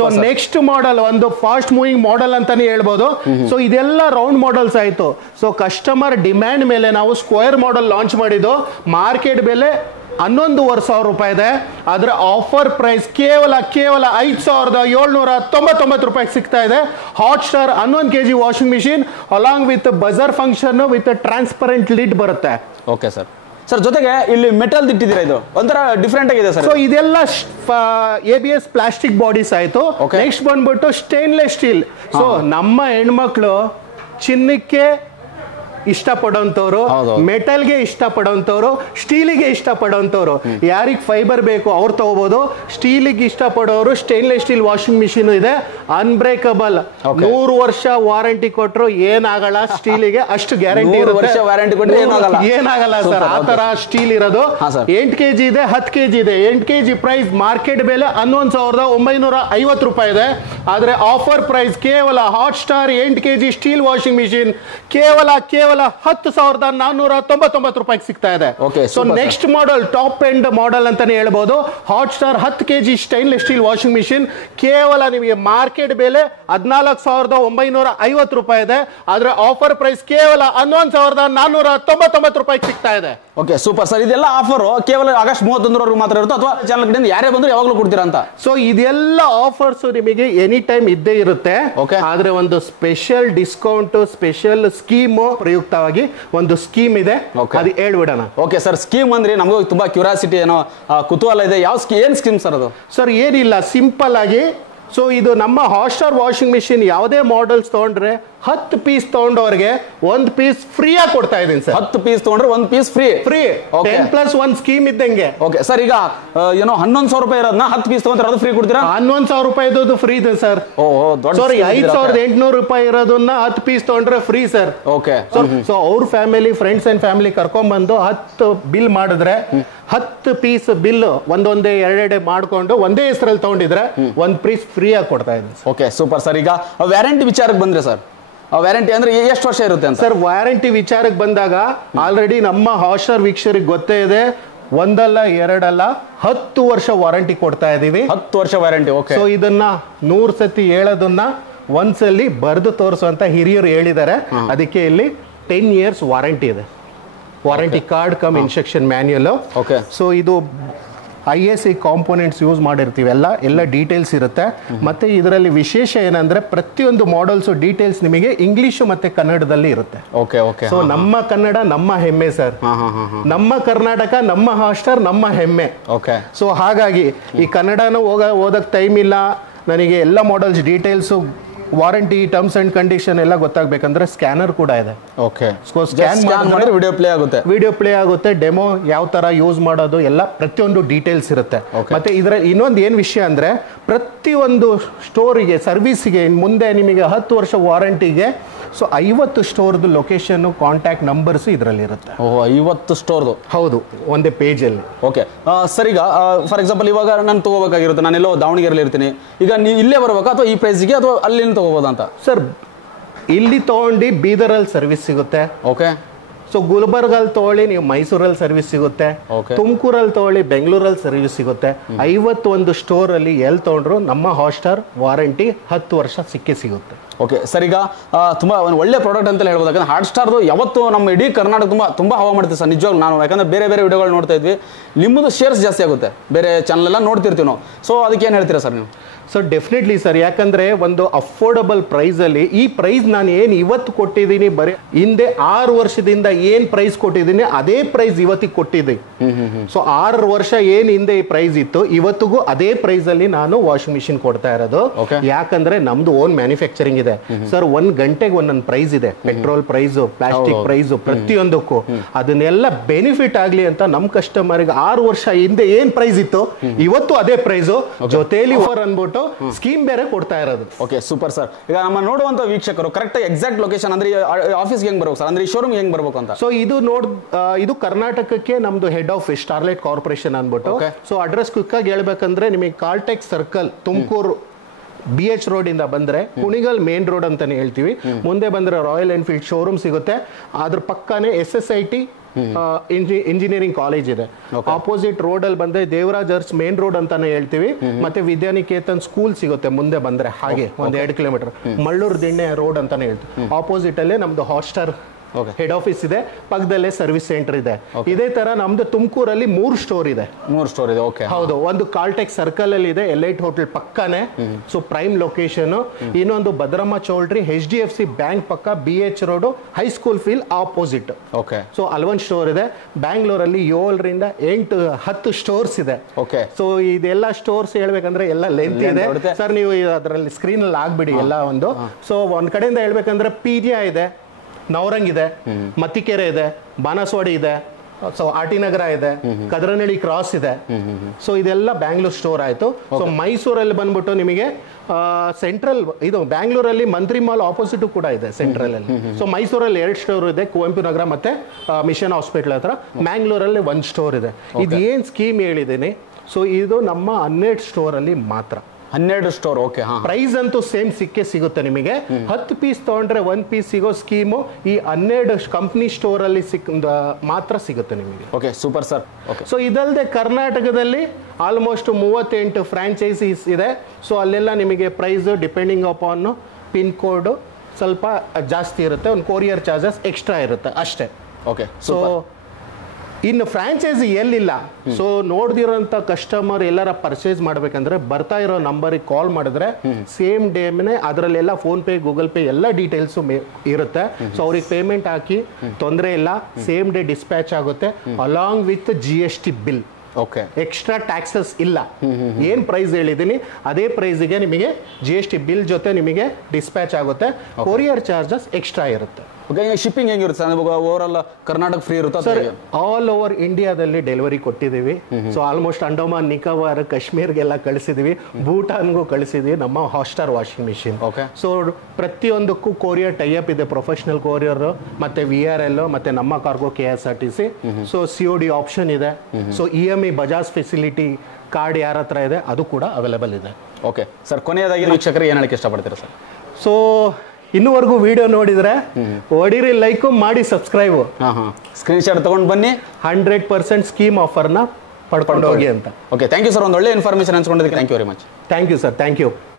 ಸೊ ನೆಕ್ಸ್ಟ್ ಮಾಡೆಲ್ ಒಂದು ಫಾಸ್ಟ್ ಮೂವಿಂಗ್ ಮಾಡೆಲ್ ಅಂತಾನೆ ಹೇಳ್ಬೋದು. ಸೊ ಇದೆಲ್ಲ ರೌಂಡ್ ಮಾಡೆಲ್ಸ್ ಆಯ್ತು. ಸೊ ಕಸ್ಟಮರ್ ಡಿಮ್ಯಾಂಡ್ ಮೇಲೆ ನಾವು ಸ್ಕ್ವೇರ್ ಮಾಡೆಲ್ ಲಾಂಚ್ ಮಾಡಿದ್ದು. ಮಾರ್ಕೆಟ್ ಬೆಲೆ 11,500 ರೂಪಾಯಿ ಇದೆ. ಆದ್ರೆ ಆಫರ್ ಪ್ರೈಸ್ ಕೇವಲ 5,799 ರೂಪಾಯಿಗೆ ಸಿಗ್ತಾ ಇದೆ. Hotstar 11 kg washing machine along with buzzer function with transparent lid ಬರುತ್ತೆ. Okay sir. ಸರ್ ಜೊತೆಗೆ ಇಲ್ಲಿ ಮೆಟಲ್ ಇಟ್ಟಿದ್ದೀರಾ, ಇದು ಒಂಥರ ಡಿಫರೆಂಟ್ ಆಗಿದೆ ಸರ್. ಸೊ ಇದೆಲ್ಲ ABS ಪ್ಲಾಸ್ಟಿಕ್ ಬಾಡೀಸ್ ಆಯ್ತು. ನೆಕ್ಸ್ಟ್ ಬಂದ್ಬಿಟ್ಟು ಸ್ಟೇನ್ಲೆಸ್ ಸ್ಟೀಲ್. ಸೊ ನಮ್ಮ ಹೆಣ್ಮಕ್ಳು ಚಿನ್ನಕ್ಕೆ ಇಷ್ಟಪಡೋಂಥವ್ರು, ಮೆಟಲ್ಗೆ ಇಷ್ಟಪಡೋಂಥವ್ರು, ಸ್ಟೀಲಿಗೆ ಇಷ್ಟಪಡೋಂಥವ್ರು, ಯಾರಿಗೆ ಫೈಬರ್ ಬೇಕು ಅವ್ರು ತಗೋಬಹುದು. ಸ್ಟೀಲಿಗೆ ಇಷ್ಟಪಡೋರು ಸ್ಟೇನ್ಲೆಸ್ ಸ್ಟೀಲ್ ವಾಷಿಂಗ್ ಮಿಷಿನ್ ಇದೆ, ಅನ್ಬ್ರೇಕಬಲ್. 100 ವರ್ಷ ವಾರಂಟಿ ಕೊಟ್ಟರು ಏನಾಗಲ್ಲ. ಸ್ಟೀಲಿಗೆ ಅಷ್ಟು ಗ್ಯಾರಂಟಿ ಇರುತ್ತೆ, ಏನಾಗಲ್ಲ ಸರ್. ಆ ತರ ಸ್ಟೀಲ್ ಇರೋದು. 8 kg ಇದೆ, 10 kg ಇದೆ. 8 kg ಪ್ರೈಸ್ ಮಾರ್ಕೆಟ್ ಬೆಲೆ 11,950 ರೂಪಾಯಿ ಇದೆ. ಆದ್ರೆ ಆಫರ್ ಪ್ರೈಸ್ ಕೇವಲ Hotstar 8 kg steel washing machine ಕೇವಲ 10,499 ರೂಪಾಯಿಗೆ ಸಿಗ್ತಾ ಇದೆ. So next model top end model ಅಂತಾನೆ ಹೇಳ್ಬೋದು. Hotstar 10 kg stainless steel washing machine ಕೇವಲ ನಿಮಗೆ ಮಾರ್ಕೆಟ್ ಬೆಲೆ 14,950 ರೂಪಾಯಿ ಇದೆ. ಆದ್ರೆ ಆಫರ್ ಪ್ರೈಸ್ ಕೇವಲ 11,499 ರೂಪಾಯಿಗೆ ಸಿಗ್ತಾ ಇದೆ. Okay super sir. ಇದೆಲ್ಲ ಆಫರ್ ಕೇವಲ ಆಗಸ್ಟ್ 31 ಮಾತ್ರ ಇರುತ್ತೆ ಅಥವಾ ಚಾನಲ್ ಕಡೆಯಿಂದ ಯಾರೇ ಬಂದ್ರು ಯಾವಾಗಲೂ ಕೊಡ್ತೀರಾ ಅಂತ? ಸೊ ಇದೆಲ್ಲ ಆಫರ್ಸ್ ನಿಮಗೆ ಎನಿ ಟೈಮ್ ಇದ್ದೇ ಇರುತ್ತೆ. ಆದ್ರೆ ಒಂದು ಸ್ಪೆಷಲ್ ಡಿಸ್ಕೌಂಟ್, ಸ್ಪೆಷಲ್ ಸ್ಕೀಮ್ ಪ್ರಯುಕ್ತವಾಗಿ ಒಂದು ಸ್ಕೀಮ್ ಇದೆ, ಅದು ಹೇಳ್ಬಿಡೋಣ. ಓಕೆ ಸರ್, ಸ್ಕೀಮ್ ಅಂದ್ರೆ ನಮಗೂ ತುಂಬಾ ಕ್ಯೂರಿಯಾಸಿಟಿ, ಏನೋ ಕುತೂಹಲ ಇದೆ. ಯಾವ ಏನ್ ಸ್ಕೀಮ್ ಸರ್ ಅದು? ಸರ್ ಏನಿಲ್ಲ, ಸಿಂಪಲ್ ಆಗಿ. ಸೊ ಇದು ನಮ್ಮ ಹಾಟ್ಸ್ಟಾರ್ ವಾಷಿಂಗ್ ಮಿಷಿನ್ ಯಾವುದೇ ಮಾಡೆಲ್ಸ್ ತಗೊಂಡ್ರೆ 10 ಪೀಸ್ ತಗೊಂಡವ್ರಿಗೆ 1 ಪೀಸ್ ಫ್ರೀ ಆಗಿ ಕೊಡ್ತಾ ಇದೀನಿ ಸರ್. 10 ಪೀಸ್ ತಗೊಂಡ್ರೆ 1 ಪೀಸ್ ಫ್ರೀ. 10+1 ಸ್ಕೀಮ್ ಇದ್ದಂಗೆ. ಓಕೆ ಸರ್, ಈಗ ಏನೋ 11,000 ರೂಪಾಯಿ ಇರೋದನ್ನ 10 ಪೀಸ್ ತಗೊಂಡ್ರೆ ಅದು ಫ್ರೀ ಕೊಡ್ತೀರಾ? 11,000 ರೂಪಾಯಿ ಫ್ರೀ ಇದೆ ಸರ್. ಸಾರಿ, 5,800 ರೂಪಾಯಿ ಇರೋದನ್ನ 10 ಪೀಸ್ ತಗೊಂಡ್ರೆ ಫ್ರೀ ಸರ್. ಓಕೆ. ಸೊ ಅವ್ರ ಫ್ಯಾಮಿಲಿ, ಫ್ರೆಂಡ್ಸ್ ಅಂಡ್ ಫ್ಯಾಮಿಲಿ ಕರ್ಕೊಂಡ್ ಬಂದು 10 ಬಿಲ್ ಮಾಡಿದ್ರೆ 10 ಪೀಸ್ ಬಿಲ್ ಒಂದೊಂದೇ 2 ಮಾಡ್ಕೊಂಡು ಒಂದೇ ಹೆಸರಲ್ಲಿ ತಗೊಂಡಿದ್ರೆ 1 ಪೀಸ್ ಫ್ರೀ ಆಗಿ ಕೊಡ್ತಾ ಇದ್ದೀನಿ. Okay super sir. ಈಗ ವ್ಯಾರಂಟಿ ವಿಚಾರಕ್ಕೆ ಬಂದ್ರೆ ಸರ್, ವ್ಯಾರಂಟಿ ಅಂದ್ರೆ ಎಷ್ಟು ವರ್ಷ ಇರುತ್ತೆ ಅಂತ? ಸರ್ ವ್ಯಾರಂಟಿ ವಿಚಾರಕ್ಕೆ ಬಂದಾಗ ಆಲ್ರೆಡಿ ನಮ್ಮ ಹಾಟ್ಸ್ಟಾರ್ ವೀಕ್ಷಕರಿಗೆ ಗೊತ್ತೇ ಇದೆ, ಒಂದಲ್ಲ ಎರಡಲ್ಲ 10 ವರ್ಷ ವಾರಂಟಿ ಕೊಡ್ತಾ ಇದೀವಿ. 10 ವರ್ಷ ವಾರಂಟಿ. ಓಕೆ. ಸೊ ಇದನ್ನ 100 ಸತಿ ಹೇಳೋದನ್ನ ಒಂದ್ಸಲಿ ಬರೆದು ತೋರಿಸುವಂತ ಹಿರಿಯರು ಹೇಳಿದ್ದಾರೆ. ಅದಕ್ಕೆ ಇಲ್ಲಿ 10 years ವಾರಂಟಿ ಇದೆ. Warranty card come instruction manual. Okay. So ಇದು IAC ಕಾಂಪೋನೆಂಟ್ಸ್ ಯೂಸ್ ಮಾಡಿರ್ತೀವಿ, ಎಲ್ಲ ಡೀಟೇಲ್ಸ್ ಇರುತ್ತೆ. ಮತ್ತೆ ಇದರಲ್ಲಿ ವಿಶೇಷ ಏನಂದ್ರೆ ಪ್ರತಿಯೊಂದು ಮಾಡೆಲ್ಸ್ ಡೀಟೇಲ್ಸ್ ನಿಮಗೆ ಇಂಗ್ಲಿಷ್ ಮತ್ತೆ ಕನ್ನಡದಲ್ಲಿ ಇರುತ್ತೆ. Okay okay. ಸೊ ನಮ್ಮ ಕನ್ನಡ ನಮ್ಮ ಹೆಮ್ಮೆ ಸರ್, ನಮ್ಮ ಕರ್ನಾಟಕ ನಮ್ಮ ಹಾಸ್ಟರ್ ನಮ್ಮ ಹೆಮ್ಮೆ. ಓಕೆ. ಸೊ ಹಾಗಾಗಿ ಈ ಕನ್ನಡನೂ ಓದಕ್ ಟೈಮ್ ಇಲ್ಲ ನನಗೆ, ಎಲ್ಲ models details, warranty, terms and condition ಎಲ್ಲ ಗೊತ್ತಾಗಬೇಕಂದ್ರೆ ಸ್ಕ್ಯಾನರ್ ಕೂಡ ಇದೆ. ಓಕೆ. ಸ್ಕ್ಯಾನ್ ಮಾಡಿದ್ರೆ ವಿಡಿಯೋ ಪ್ಲೇ ಆಗುತ್ತೆ, ಡೆಮೋ ಯಾವ ತರ ಯೂಸ್ ಮಾಡೋದು ಎಲ್ಲ ಪ್ರತಿಯೊಂದು ಡೀಟೇಲ್ಸ್ ಇರುತ್ತೆ. ಮತ್ತೆ ಇದರ ಇನ್ನೊಂದು ಏನು ವಿಷಯ ಅಂದ್ರೆ ಪ್ರತಿಯೊಂದು ಸ್ಟೋರಿಗೆ ಸರ್ವಿಸ್ಗೆ ಮುಂದೆ ನಿಮಗೆ 10 ವರ್ಷ ವಾರಂಟಿಗೆ ಸೊ 50 ಸ್ಟೋರ್ದು ಲೊಕೇಶನ್ ಕಾಂಟ್ಯಾಕ್ಟ್ ನಂಬರ್ಸ್ ಇದರಲ್ಲಿ ಇರುತ್ತೆ. 50 ಸ್ಟೋರ್ದು? ಹೌದು, ಒಂದೇ ಪೇಜಲ್ಲಿ. ಓಕೆ ಸರ್, ಈಗ ಫಾರ್ ಎಕ್ಸಾಂಪಲ್ ಇವಾಗ ನಾನು ತಗೋಬೇಕಾಗಿರುತ್ತೆ, ನಾನೆಲ್ಲೋ ದಾವಣಗೆರೆಯಲ್ಲಿ ಇರ್ತೀನಿ, ಈಗ ನೀವು ಇಲ್ಲೇ ಬರ್ಬೇಕಾ ಅಥವಾ ಈ ಪ್ರೈಸ್ಗೆ ಅಥವಾ ಅಲ್ಲಿ ತಗೋಬೋದಾ ಅಂತ? ಸರ್ ಇಲ್ಲಿ ತಗೊಂಡು ಬೀದರಲ್ಲಿ ಸರ್ವಿಸ್ ಸಿಗುತ್ತೆ. ಓಕೆ. ಸೊ ಗುಲ್ಬರ್ಗಲ್ಲಿ ತಗೊಳ್ಳಿ ನೀವು ಮೈಸೂರಲ್ಲಿ ಸರ್ವಿಸ್ ಸಿಗುತ್ತೆ, ತುಮಕೂರಲ್ಲಿ ತಗೊಳ್ಳಿ ಬೆಂಗಳೂರಲ್ಲಿ ಸರ್ವಿಸ್ ಸಿಗುತ್ತೆ. 51 ಸ್ಟೋರ್ ಅಲ್ಲಿ ಎಲ್ಲಿ ತಗೊಂಡ್ರು ನಮ್ಮ ಹಾಟ್ಸ್ಟಾರ್ ವಾರಂಟಿ 10 ವರ್ಷ ಸಿಗುತ್ತೆ. ಓಕೆ ಸರ್, ಈಗ ತುಂಬಾ ಒಂದು ಒಳ್ಳೆ ಪ್ರಾಡಕ್ಟ್ ಅಂತ ಹೇಳ್ಬೋದು. ಯಾಕಂದ್ರೆ ಹಾಟ್ಸ್ಟಾರ್ದು ಯಾವತ್ತು ನಮ್ಮ ಇಡೀ ಕರ್ನಾಟಕ ತುಂಬಾ ಹವಾ ಮಾಡ್ತೀವಿ ಸರ್ ನಿಜವಾಗ್ಲೂ. ನಾನು ಯಾಕಂದ್ರೆ ಬೇರೆ ಬೇರೆ ವಿಡಿಯೋಗಳು ನೋಡ್ತಾ ಇದ್ವಿ, ನಿಮ್ಮದು ಶೇರ್ಸ್ ಜಾಸ್ತಿ ಆಗುತ್ತೆ, ಬೇರೆ ಚಾನಲ್ ಎಲ್ಲ ನೋಡ್ತಿರ್ತೀವಿ ನಾವು. ಸೊ ಅದಕ್ಕೆ ಏನು ಹೇಳ್ತೀರಾ ಸರ್ ನೀವು? ಸೊ ಡೆಫಿನೆಟ್ಲಿ ಸರ್, ಯಾಕಂದ್ರೆ ಒಂದು ಅಫೋರ್ಡಬಲ್ ಪ್ರೈಸ್ ಅಲ್ಲಿ ಈ ಪ್ರೈಸ್ ನಾನು ಏನು ಇವತ್ತು ಕೊಟ್ಟಿದ್ದೀನಿ, ಬರೀ ಹಿಂದೆ 6 ವರ್ಷದಿಂದ ಏನ್ ಪ್ರೈಸ್ ಕೊಟ್ಟಿದ್ದೀನಿ ಅದೇ ಪ್ರೈಸ್ ಇವತ್ತಿಗೆ ಕೊಟ್ಟಿದ್ದೀನಿ. ಸೊ 6 ವರ್ಷ ಏನ್ ಹಿಂದೆ ಈ ಪ್ರೈಸ್ ಇತ್ತು ಇವತ್ತಿಗೂ ಅದೇ ಪ್ರೈಸ್ ಅಲ್ಲಿ ನಾನು ವಾಷಿಂಗ್ ಮಿಷಿನ್ ಕೊಡ್ತಾ ಇರೋದು. ಯಾಕಂದ್ರೆ ನಮ್ದು ಓನ್ ಮ್ಯಾನುಫ್ಯಾಕ್ಚರಿಂಗ್ ಇದೆ ಸರ್. 1 ಗಂಟೆಗೆ ಒಂದೊಂದು ಪ್ರೈಸ್ ಇದೆ, ಪೆಟ್ರೋಲ್ ಪ್ರೈಸ್, ಪ್ಲಾಸ್ಟಿಕ್ ಪ್ರೈಸ್, ಪ್ರತಿಯೊಂದಕ್ಕೂ ಅದನ್ನೆಲ್ಲ ಬೆನಿಫಿಟ್ ಆಗ್ಲಿ ಅಂತ ನಮ್ ಕಸ್ಟಮರ್ 6 ವರ್ಷ ಹಿಂದೆ ಏನ್ ಪ್ರೈಸ್ ಇತ್ತು ಇವತ್ತು ಅದೇ ಪ್ರೈಸ್ ಜೊತೆಲಿ ಆಫರ್ ಅನ್ಬಿಟ್ಟು ಸ್ಕೀಮ್ ಬೇರೆ ಕೊಡ್ತಾ ಇರೋದು. Okay super sir. ಈಗ ನಮ್ಮ ನೋಡುವಂತ ವೀಕ್ಷಕರು ಕರೆಕ್ಟ್ ಎಕ್ಸಾಕ್ಟ್ ಲೊಕೇಶನ್ ಅಂದ್ರೆ ಆಫೀಸ್ಗೆ ಹೆಂಗ್ ಬರ್ಬೇಕು ಸರ್, ಅಂದ್ರೆ ಈ ಶೋರೂಮ್ ಹೆಂಗ್ ಬರ್ಬೇಕು ಅಂತ? ಸೊ ಇದು ಕರ್ನಾಟಕಕ್ಕೆ ನಮ್ದು ಹೆಡ್ ಆಫೀಸ್ ಸ್ಟಾರ್ಲೈಟ್ ಕಾರ್ಪೊರೇಷನ್ ಅನ್ಬಿಟ್ಟು. ಸೊ ಅಡ್ರೆಸ್ ಕ್ವಿಕ್ ಆಗಿ ಹೇಳ್ಬೇಕಂದ್ರೆ ನಿಮಗೆ Caltech circle Tumakuru BH road ಇಂದ ಬಂದ್ರೆ ಕುಣಿಗಲ್ ಮೇನ್ ರೋಡ್ ಅಂತಾನೆ ಹೇಳ್ತೀವಿ. ಮುಂದೆ ಬಂದ್ರೆ ರಾಯಲ್ ಎನ್ಫೀಲ್ಡ್ ಶೋರೂಮ್ ಸಿಗುತ್ತೆ, ಅದ್ರ ಪಕ್ಕನೇ SSIT ಇಂಜಿನಿಯರಿಂಗ್ ಕಾಲೇಜ್ ಇದೆ. ಆಪೋಸಿಟ್ ರೋಡ್ ಅಲ್ಲಿ ಬಂದ್ರೆ ದೇವರಾಜ್ ಅರ್ಸ್ ಮೇನ್ ರೋಡ್ ಅಂತಾನೆ ಹೇಳ್ತೀವಿ. ಮತ್ತೆ ವಿದ್ಯಾನಿಕೇತನ್ ಸ್ಕೂಲ್ ಸಿಗುತ್ತೆ ಮುಂದೆ ಬಂದ್ರೆ, ಹಾಗೆ 1-2 ಕಿಲೋಮೀಟರ್ ಮಳ್ಳೂರು ದಿಣ್ಣೆ ರೋಡ್ ಅಂತಾನೆ ಹೇಳ್ತೀವಿ. ಆಪೋಸಿಟ್ ಅಲ್ಲೇ ನಮ್ದು ಹಾಟ್ಸ್ಟಾರ್ ಹೆಡ್ ಆಫೀಸ್ ಇದೆ, ಪಕ್ಕದಲ್ಲೇ ಸರ್ವಿಸ್ ಸೆಂಟರ್ ಇದೆ. ಇದೇ ತರ ನಮ್ದು ತುಮಕೂರಲ್ಲಿ 3 ಸ್ಟೋರ್ ಇದೆ. 3 ಸ್ಟೋರ್ ಇದೆ. ಓಕೆ. ಹೌದು, ಒಂದು ಕಾಲ್ಟೆಕ್ ಸರ್ಕಲ್ ಅಲ್ಲಿ ಇದೆ, ಎಲೈಟ್ ಹೋಟೆಲ್ ಪಕ್ಕನೆ, ಸೊ ಪ್ರೈಮ್ ಲೊಕೇಶನ್. ಇನ್ನೊಂದು ಭದ್ರಮ್ಮ ಚೌಲ್ಟ್ರಿ HDFC ಬ್ಯಾಂಕ್ ಪಕ್ಕ BH road high school feel opposite. Okay. So ಅಲ್ಲೊಂದು ಸ್ಟೋರ್ ಇದೆ. ಬ್ಯಾಂಗ್ಳೂರಲ್ಲಿ 7ರಿಂದ 8-10 ಸ್ಟೋರ್ಸ್ ಇದೆ. ಓಕೆ. ಸೊ ಇದೆಲ್ಲ ಸ್ಟೋರ್ಸ್ ಹೇಳ್ಬೇಕಂದ್ರೆ ಎಲ್ಲ ಲೆಂತ್ ಇದೆ ಸರ್, ನೀವು ಅದರಲ್ಲಿ ಸ್ಕ್ರೀನ್ ಅಲ್ಲಿ ಆಗ್ಬಿಡಿ ಎಲ್ಲ ಒಂದು. ಸೊ ಒಂದ್ ಕಡೆಯಿಂದ ಹೇಳ್ಬೇಕಂದ್ರೆ PGI ಇದೆ, ನವರಂಗ್ ಇದೆ, ಮತ್ತಿಕೆರೆ ಇದೆ, ಬಾನಸವಾಡಿ ಇದೆ, ಸೊ RT ನಗರ ಇದೆ, ಕದ್ರನಹಳ್ಳಿ ಕ್ರಾಸ್ ಇದೆ. ಸೊ ಇದೆಲ್ಲ ಬ್ಯಾಂಗ್ಳೂರ್ ಸ್ಟೋರ್ ಆಯ್ತು. ಸೊ ಮೈಸೂರಲ್ಲಿ ಬಂದ್ಬಿಟ್ಟು ನಿಮಗೆ ಸೆಂಟ್ರಲ್ ಇದು ಬ್ಯಾಂಗ್ಳೂರಲ್ಲಿ ಮಂತ್ರಿ ಮಾಲ್ ಆಪೋಸಿಟ್ ಕೂಡ ಇದೆ ಸೆಂಟ್ರಲ್ ಅಲ್ಲಿ. ಸೊ ಮೈಸೂರಲ್ಲಿ 2 ಸ್ಟೋರ್ ಇದೆ, ಕುವೆಂಪು ನಗರ ಮತ್ತೆ ಮಿಷನ್ ಹಾಸ್ಪಿಟಲ್ ಹತ್ರ. ಬ್ಯಾಂಗ್ಳೂರಲ್ಲಿ 1 ಸ್ಟೋರ್ ಇದೆ. ಇದು ಏನ್ ಸ್ಕೀಮ್ ಹೇಳಿದ್ದೀನಿ, ಸೊ ಇದು ನಮ್ಮ 12 ಸ್ಟೋರ್ ಅಲ್ಲಿ ಮಾತ್ರ. 12 ಸ್ಟೋರ್. ಓಕೆ. ಪ್ರೈಸ್ ಅಂತೂ ಸೇಮ್ ಸಿಗುತ್ತೆ ನಿಮಗೆ. 10 ಪೀಸ್ ತಗೊಂಡ್ರೆ 1 ಪೀಸ್ ಸಿಗೋ ಸ್ಕೀಮು ಈ 12 ಕಂಪ್ನಿ ಸ್ಟೋರ್ ಅಲ್ಲಿ ಮಾತ್ರ ಸಿಗುತ್ತೆ ನಿಮಗೆ. Okay super sir. Okay. So ಇದಲ್ಲದೆ ಕರ್ನಾಟಕದಲ್ಲಿ ಆಲ್ಮೋಸ್ಟ್ 38 ಫ್ರಾಂಚೈಸೀಸ್ ಇದೆ. ಸೊ ಅಲ್ಲೆಲ್ಲ ನಿಮಗೆ price depending upon pin code ಸ್ವಲ್ಪ ಜಾಸ್ತಿ ಇರುತ್ತೆ, ಒಂದು ಕೊರಿಯರ್ ಚಾರ್ಜಸ್ ಎಕ್ಸ್ಟ್ರಾ ಇರುತ್ತೆ ಅಷ್ಟೇ. ಓಕೆ. ಸೊ ಇನ್ನು ಫ್ರಾಂಚೈಸಿ ಎಲ್ಲಿಲ್ಲ, ಸೊ ನೋಡ್ದಿರೋಂಥ ಕಸ್ಟಮರ್ ಎಲ್ಲಾರ ಪರ್ಚೇಸ್ ಮಾಡ್ಬೇಕಂದ್ರೆ ಬರ್ತಾ ಇರೋ ನಂಬರಿಗೆ ಕಾಲ್ ಮಾಡಿದ್ರೆ ಸೇಮ್ ಡೇನೆ ಅದರಲ್ಲೆಲ್ಲ ಫೋನ್ ಪೇ, ಗೂಗಲ್ ಪೇ ಎಲ್ಲ ಡೀಟೇಲ್ಸ್ ಇರುತ್ತೆ. ಸೊ ಅವ್ರಿಗೆ ಪೇಮೆಂಟ್ ಹಾಕಿ ತೊಂದರೆ ಇಲ್ಲ, ಸೇಮ್ ಡೇ ಡಿಸ್ಪ್ಯಾಚ್ ಆಗುತ್ತೆ along with GST bill. Okay. Extra taxes ಇಲ್ಲ. ಏನ್ ಪ್ರೈಸ್ ಹೇಳಿದೀನಿ ಅದೇ ಪ್ರೈಸ್ಗೆ ನಿಮಗೆ GST ಬಿಲ್ ಜೊತೆ ನಿಮಗೆ ಡಿಸ್ಪ್ಯಾಚ್ ಆಗುತ್ತೆ. ಕೊರಿಯರ್ ಚಾರ್ಜಸ್ ಎಕ್ಸ್ಟ್ರಾ ಇರುತ್ತೆ. ಓಕೆ. ಶಿಪ್ಪಿಂಗ್ ಹೆಂಗಿರುತ್ತೆ sir? Over all Karnataka free ಇರುತ್ತೆ ಸರ್? ಆಲ್ ಓವರ್ ಇಂಡಿಯಾದಲ್ಲಿ ಡೆಲಿವರಿ ಕೊಟ್ಟಿದ್ದೀವಿ. ಸೊ ಆಲ್ಮೋಸ್ಟ್ ಅಂಡಮಾನ್ ನಿಕೋಬಾರ್ ಕಾಶ್ಮೀರ್ಗೆಲ್ಲ ಕಳಿಸಿದ್ವಿ, ಭೂಟಾನ್ಗೂ ಕಳಿಸಿದ್ವಿ ನಮ್ಮ Hotstar washing machine. Okay. So ಪ್ರತಿಯೊಂದಕ್ಕೂ ಕೊರಿಯರ್ ಟೈಅಪ್ ಇದೆ, ಪ್ರೊಫೆಷನಲ್ ಕೊರಿಯರ್ ಮತ್ತೆ VRL ಮತ್ತೆ ನಮ್ಮ cargo KSRTC. So COD option ಇದೆ. So EMI Bajaj facility card ಯಾರ ಹತ್ರ ಇದೆ ಅದು ಕೂಡ ಅವೈಲೇಬಲ್ ಇದೆ. ಓಕೆ ಸರ್, ಕೊನೆಯದಾಗಿ ವೀಕ್ಷಕರಿಗೆ ಏನು ಹೇಳಕ್ಕೆ ಇಷ್ಟಪಡ್ತೀರಾ ಸರ್? ಸೊ ಇನ್ನೂವರೆಗೂ ವಿಡಿಯೋ ನೋಡಿದ್ರೆ ಹೊಡಿರಿ, ಲೈಕ್ ಮಾಡಿ, ಸಬ್ಸ್ಕ್ರೈಬ್. ಸ್ಕ್ರೀನ್ ಶಾಟ್ ತಗೊಂಡು ಬನ್ನಿ, 100% ಸ್ಕೀಮ್ ಆಫರ್ನ ಪಡ್ಕೊಂಡು ಹೋಗಿ ಅಂತ. ಓಕೆ. ಥ್ಯಾಂಕ್ ಯು ಸರ್, ಒಂದು ಒಳ್ಳೆ ಇನ್ಫಾರ್ಮೇಷನ್ ಹಂಚ್ಕೊಂಡಿದ್ದಕ್ಕೆ thank you very much. Thank you sir, thank you.